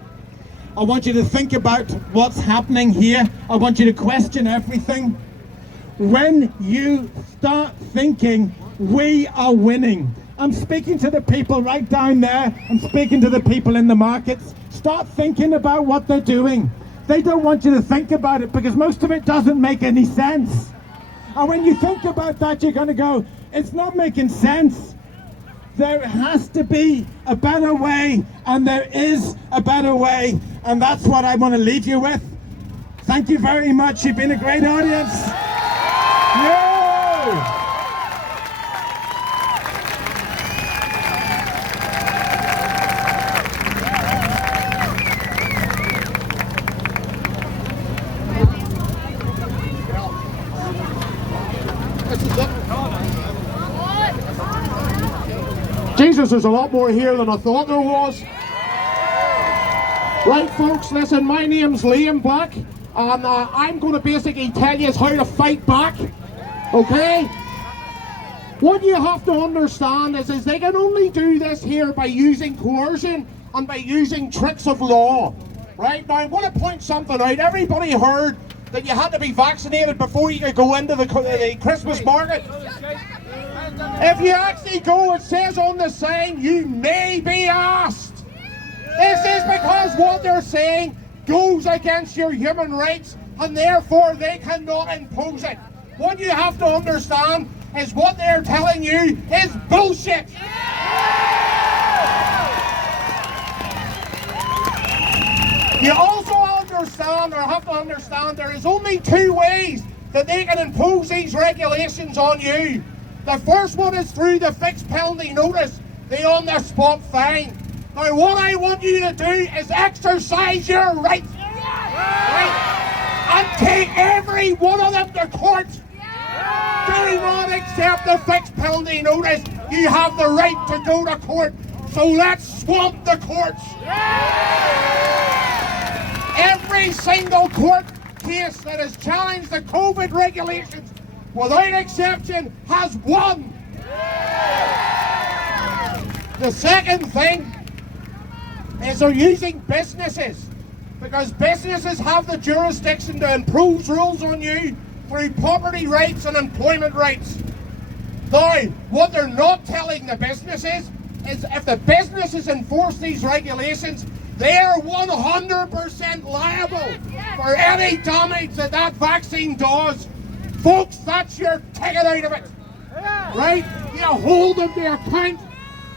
I want you to think about what's happening here. I want you to question everything. When you start thinking, we are winning. I'm speaking to the people right down there. I'm speaking to the people in the markets. Start thinking about what they're doing. They don't want you to think about it because most of it doesn't make any sense. And when you think about that, you're going to go, it's not making sense. There has to be a better way, and there is a better way, and that's what I want to leave you with. Thank you very much. You've been a great audience. Yo! Jesus, there's a lot more here than I thought there was. Right, folks, listen, my name's Liam Black, and I'm going to basically tell you how to fight back, okay? What you have to understand is they can only do this here by using coercion and by using tricks of law, right? Now, I'm going to point something out. Everybody heard that you had to be vaccinated before you could go into the Christmas market. If you actually go, it says on the sign, you may be asked. This is because what they're saying goes against your human rights, and therefore they cannot impose it. What you have to understand is what they're telling you is bullshit. You also understand, or have to understand, there is only 2 ways that they can impose these regulations on you. The first one is through the fixed penalty notice, the on-the-spot fine. Now, what I want you to do is exercise your rights, right? And take every one of them to court. Do not accept the fixed penalty notice. You have the right to go to court, so let's swamp the courts. Every single court case that has challenged the COVID regulations, without exception, has won. The second thing is they're using businesses, because businesses have the jurisdiction to impose rules on you through property rights and employment rights. Now, what they're not telling the businesses is if the businesses enforce these regulations, they are 100% liable for any damage that that vaccine does. Folks, that's your ticket out of it, right? You hold them to account,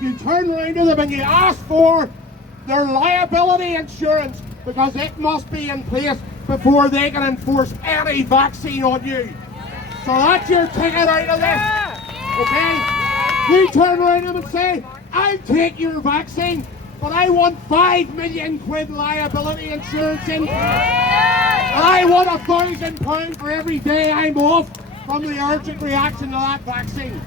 you turn around to them and you ask for their liability insurance, because it must be in place before they can enforce any vaccine on you. So that's your ticket out of this. Okay? You turn around and say, I'll take your vaccine, but I want 5 million quid liability insurance in. And I want £1,000 for every day I'm off from the urgent reaction to that vaccine.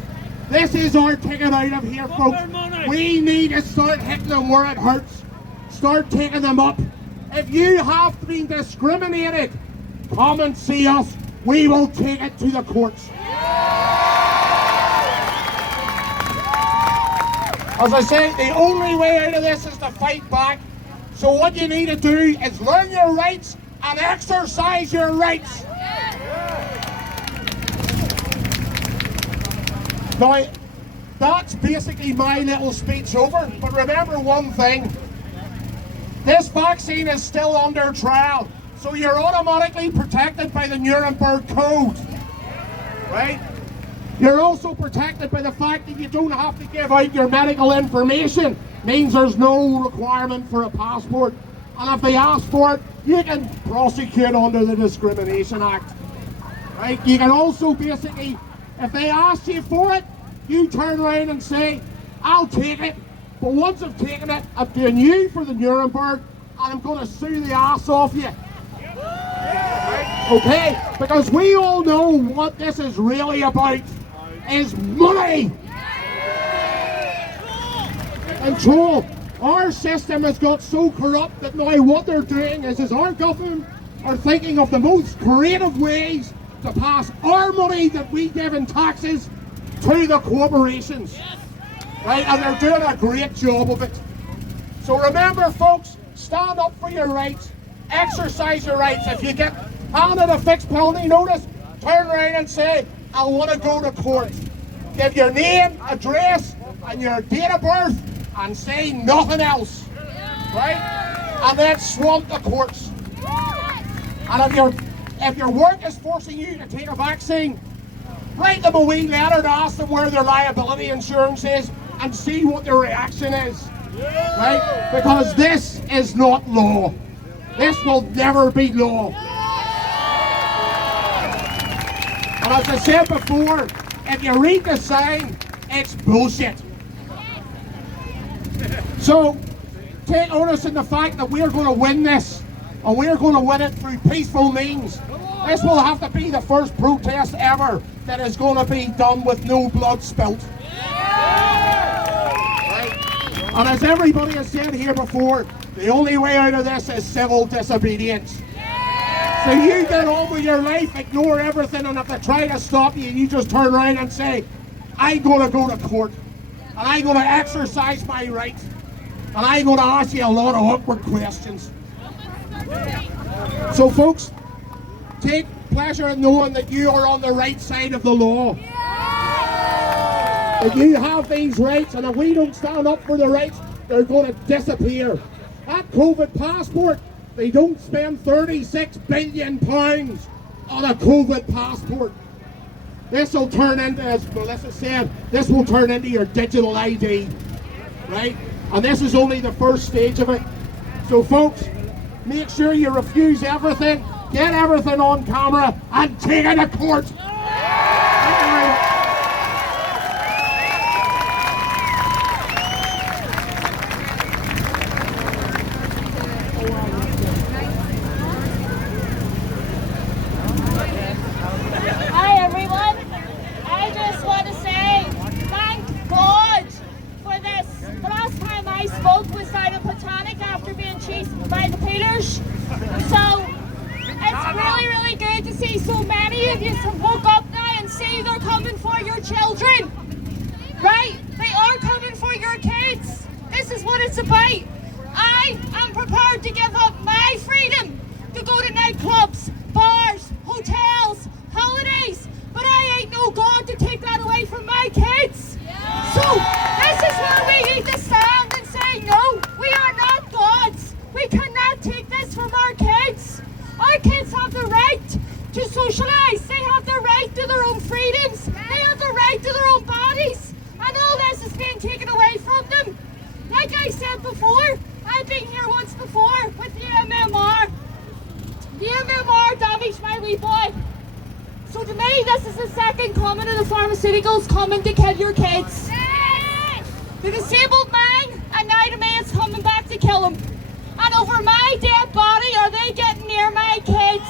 This is our ticket out of here, folks. We need to start hitting them where it hurts. Start taking them up. If you have been discriminated, come and see us. We will take it to the courts. As I say, the only way out of this is to fight back. So what you need to do is learn your rights and exercise your rights. Now, that's basically my little speech over. But remember one thing. This vaccine is still under trial. So you're automatically protected by the Nuremberg Code. Right? You're also protected by the fact that you don't have to give out your medical information. Means there's no requirement for a passport. And if they ask for it, you can prosecute under the Discrimination Act. Right? You can also basically, if they ask you for it, you turn around and say, I'll take it. But once I've taken it, I'm doing you for the Nuremberg and I'm going to sue the ass off you. Right? Okay? Because we all know what this is really about. Is money. Control. Our system has got so corrupt that now what they're doing is our government are thinking of the most creative ways to pass our money that we give in taxes to the corporations. Right? And they're doing a great job of it. So remember, folks, stand up for your rights, exercise your rights. If you get handed a fixed penalty notice, turn around and say, I want to go to court. Give your name, address, and your date of birth, and say nothing else. Right? And then swamp the courts. And if your work is forcing you to take a vaccine, write them a wee letter to ask them where their liability insurance is and see what their reaction is. Right? Because this is not law. This will never be law. And as I said before, if you read the sign, it's bullshit. So, take onus in the fact that we're going to win this, and we're going to win it through peaceful means. This will have to be the first protest ever that is going to be done with no blood spilt. Right? And as everybody has said here before, the only way out of this is civil disobedience. So you get on with your life, ignore everything, and if they try to stop you, you just turn around and say, I'm going to go to court, and I'm going to exercise my rights, and I'm going to ask you a lot of awkward questions. So folks, take pleasure in knowing that you are on the right side of the law. That you have these rights, and if we don't stand up for the rights, they're going to disappear. That COVID passport, they don't spend £36 billion on a COVID passport. This will turn into, as Melissa said, this will turn into your digital ID, right? And this is only the first stage of it. So folks, make sure you refuse everything, get everything on camera, and take it to court. Thank you very much. Hi everyone, I just want to say thank God for this. The last time I spoke was down in Botanic after being chased by the Peters. So it's really good to see so many of you woke up now and say they're coming for your children. Right? They are coming for your kids. This is what it's about. I am prepared to give up my freedom to go to nightclubs, bars, hotels, holidays, but I ain't no God to take that away from my kids. So this is where we need to stand and say no, we are not gods. We cannot take this from our kids. Our kids have the right to socialise. They have the right to their own freedoms. They have the right to their own bodies. And all this is being taken away from them. Like I said before, I've been here once before with the MMR. The MMR damaged my wee boy. So to me, this is the second coming of the pharmaceuticals coming to kill your kids. The disabled man, and now the man's coming back to kill him. And over my dead body, are they getting near my kids?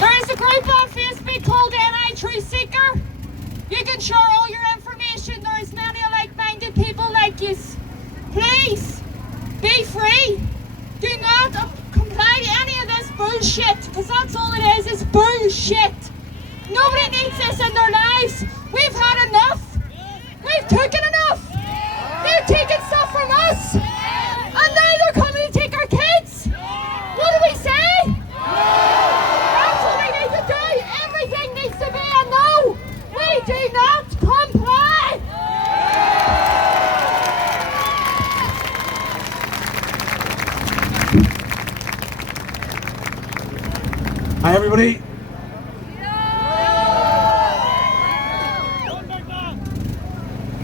There is a group on Facebook called NI Truth Seeker. You can share all your information. There is many like-minded people like you. Please, be free. Do not comply to any of this bullshit, because that's all it is. It's bullshit. Nobody needs this in their lives. We've had enough. We've taken enough. They're taking stuff from us, and now they're coming to take our kids. What do we say? That's what we need to do. Everything needs to be a no. We do not comply. Hi everybody.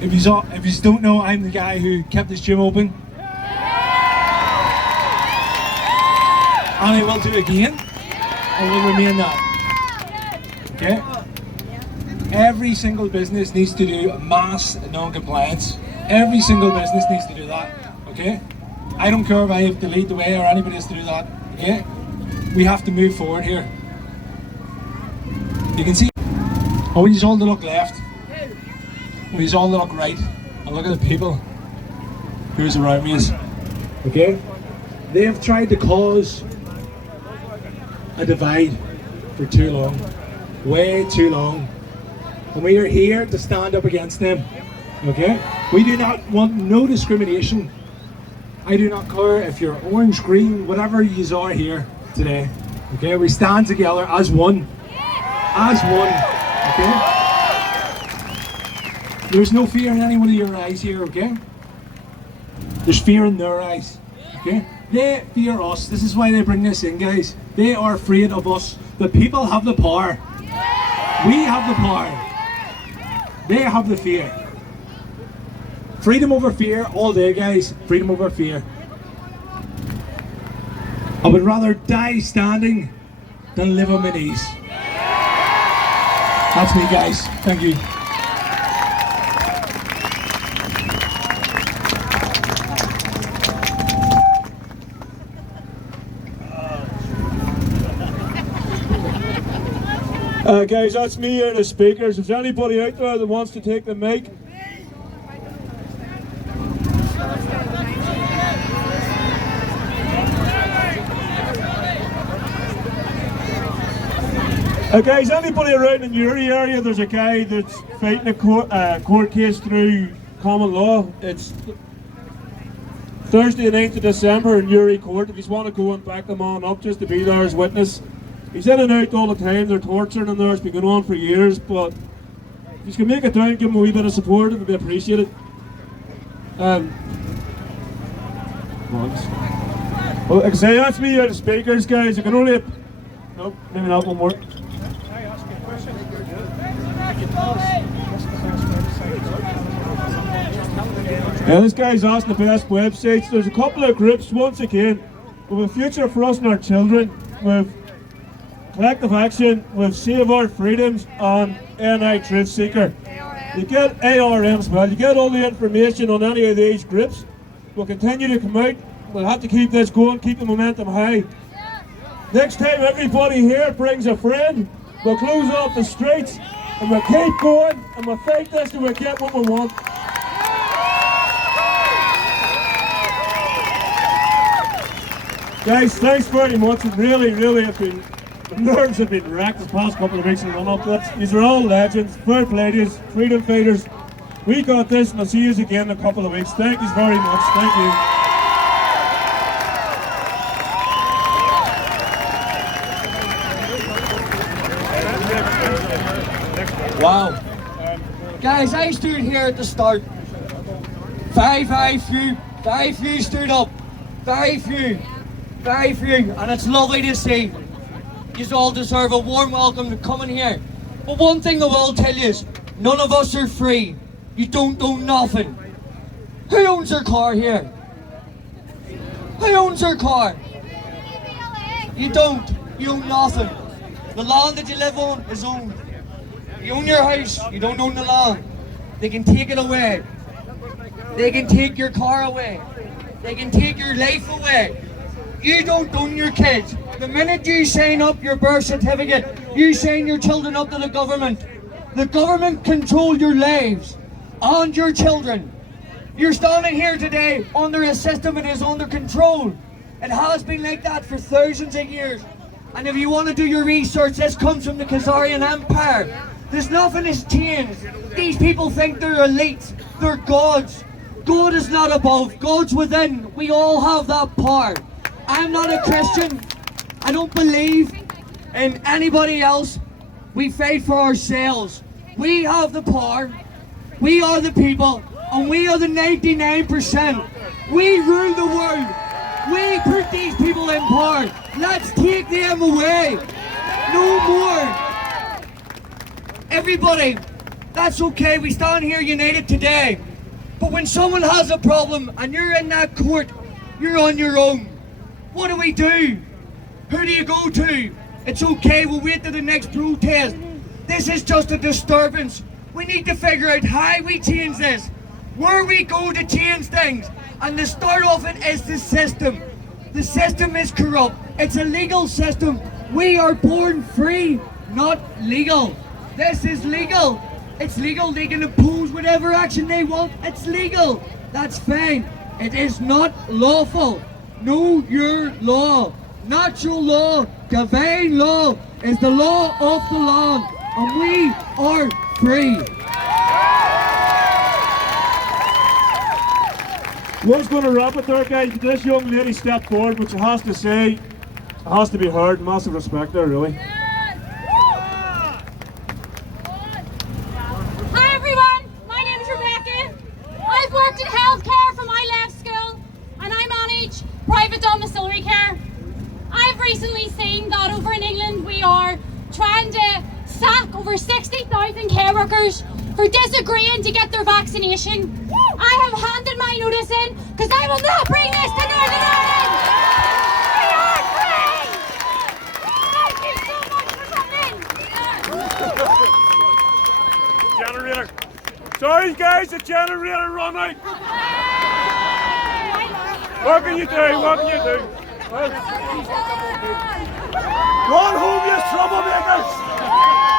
If you don't know, I'm the guy who kept this gym open. And I will do it again. I will remain that. Okay? Every single business needs to do mass non-compliance. Every single business needs to do that. Okay? I don't care if I have to lead the way or anybody has to do that. Okay? We have to move forward here. You can see, I want you all to look left. I want you all to look right. And look at the people who's around me. Okay? They have tried to cause a divide for too long. Way too long. And we are here to stand up against them. Okay? We do not want no discrimination. I do not care if you're orange, green, whatever you are here today. Okay? We stand together as one. As one. Okay? There's no fear in any one of your eyes here, okay? There's fear in their eyes, okay? They fear us. This is why they bring this in, guys. They are afraid of us. The people have the power. We have the power. They have the fear. Freedom over fear all day, guys. Freedom over fear. I would rather die standing than live on my knees. That's me, guys. Thank you. Guys, that's me here, the speakers. Is there anybody out there that wants to take the mic? Guys, anybody around in your area, there's a guy that's fighting a court case through common law. It's Thursday the 9th of December in Uri Court. If you want to go and back them on up just to be there as witness. He's in and out all the time. They're torturing him there. It's been going on for years, but if you can make it down, give him a wee bit of support, it would be appreciated. Well, like I say, that's me out of speakers, guys. You can only... Nope, maybe not one more. Yeah, this guy's asking the best websites. There's a couple of groups, once again, with a future for us and our children, with Collective Action, with Save Our Freedoms, and NI Truth Seeker. You get ARM as well. You get all the information on any of these groups. We'll continue to come out. We'll have to keep this going, keep the momentum high. Next time everybody here brings a friend, we'll close off the streets, and we'll keep going, and we'll fight this till we get what we want. Guys, thanks very much. It really has been, the nerves have been racked the past couple of weeks in the run up to this. These are all legends, fair play to yous, freedom fighters. We got this, and I'll see you again in a couple of weeks. Thank you very much. Thank you. Wow. Guys, I stood here at the start. Very few stood up. Very few. And it's lovely to see. You all deserve a warm welcome to coming here. But one thing I will tell you is, none of us are free. You don't own nothing. Who owns their car here? Who owns your car? You don't. You own nothing. The land that you live on is owned. You own your house, you don't own the land. They can take it away. They can take your car away. They can take your life away. You don't own your kids. The minute you sign up your birth certificate, you sign your children up to the government. The government control your lives and your children. You're standing here today under a system that is under control. It has been like that for thousands of years. And if you want to do your research, this comes from the Khazarian Empire. There's nothing has changed. These people think they're elites. They're gods. God is not above. God's within. We all have that power. I'm not a Christian. I don't believe in anybody else. We fight for ourselves. We have the power. We are the people. And we are the 99%. We rule the world. We put these people in power. Let's take them away. No more. Everybody, that's okay. We stand here united today. But when someone has a problem and you're in that court, you're on your own. What do we do? Who do you go to? It's okay, we'll wait till the next protest. This is just a disturbance. We need to figure out how we change this. Where we go to change things. And the start of it is the system. The system is corrupt. It's a legal system. We are born free, not legal. This is legal. It's legal. They can impose whatever action they want. It's legal. That's fine. It is not lawful. Know your law. Natural law, divine law is the law of the land. And we are free. Was going to wrap it there, guys. This young lady stepped forward, which I has to say, it has to be heard. Massive respect there, really. Hi everyone, my name is Rebecca. I've worked in healthcare from I left school and I manage private domiciliary care. I've recently seen that over in England we are trying to sack over 60,000 care workers for disagreeing to get their vaccination. I have handed my notice in because I will not bring this to Northern Ireland! We are free! Thank you so much for coming! Generator. Sorry guys, the generator run out. What can you do? What can you do? Go on home, you troublemakers!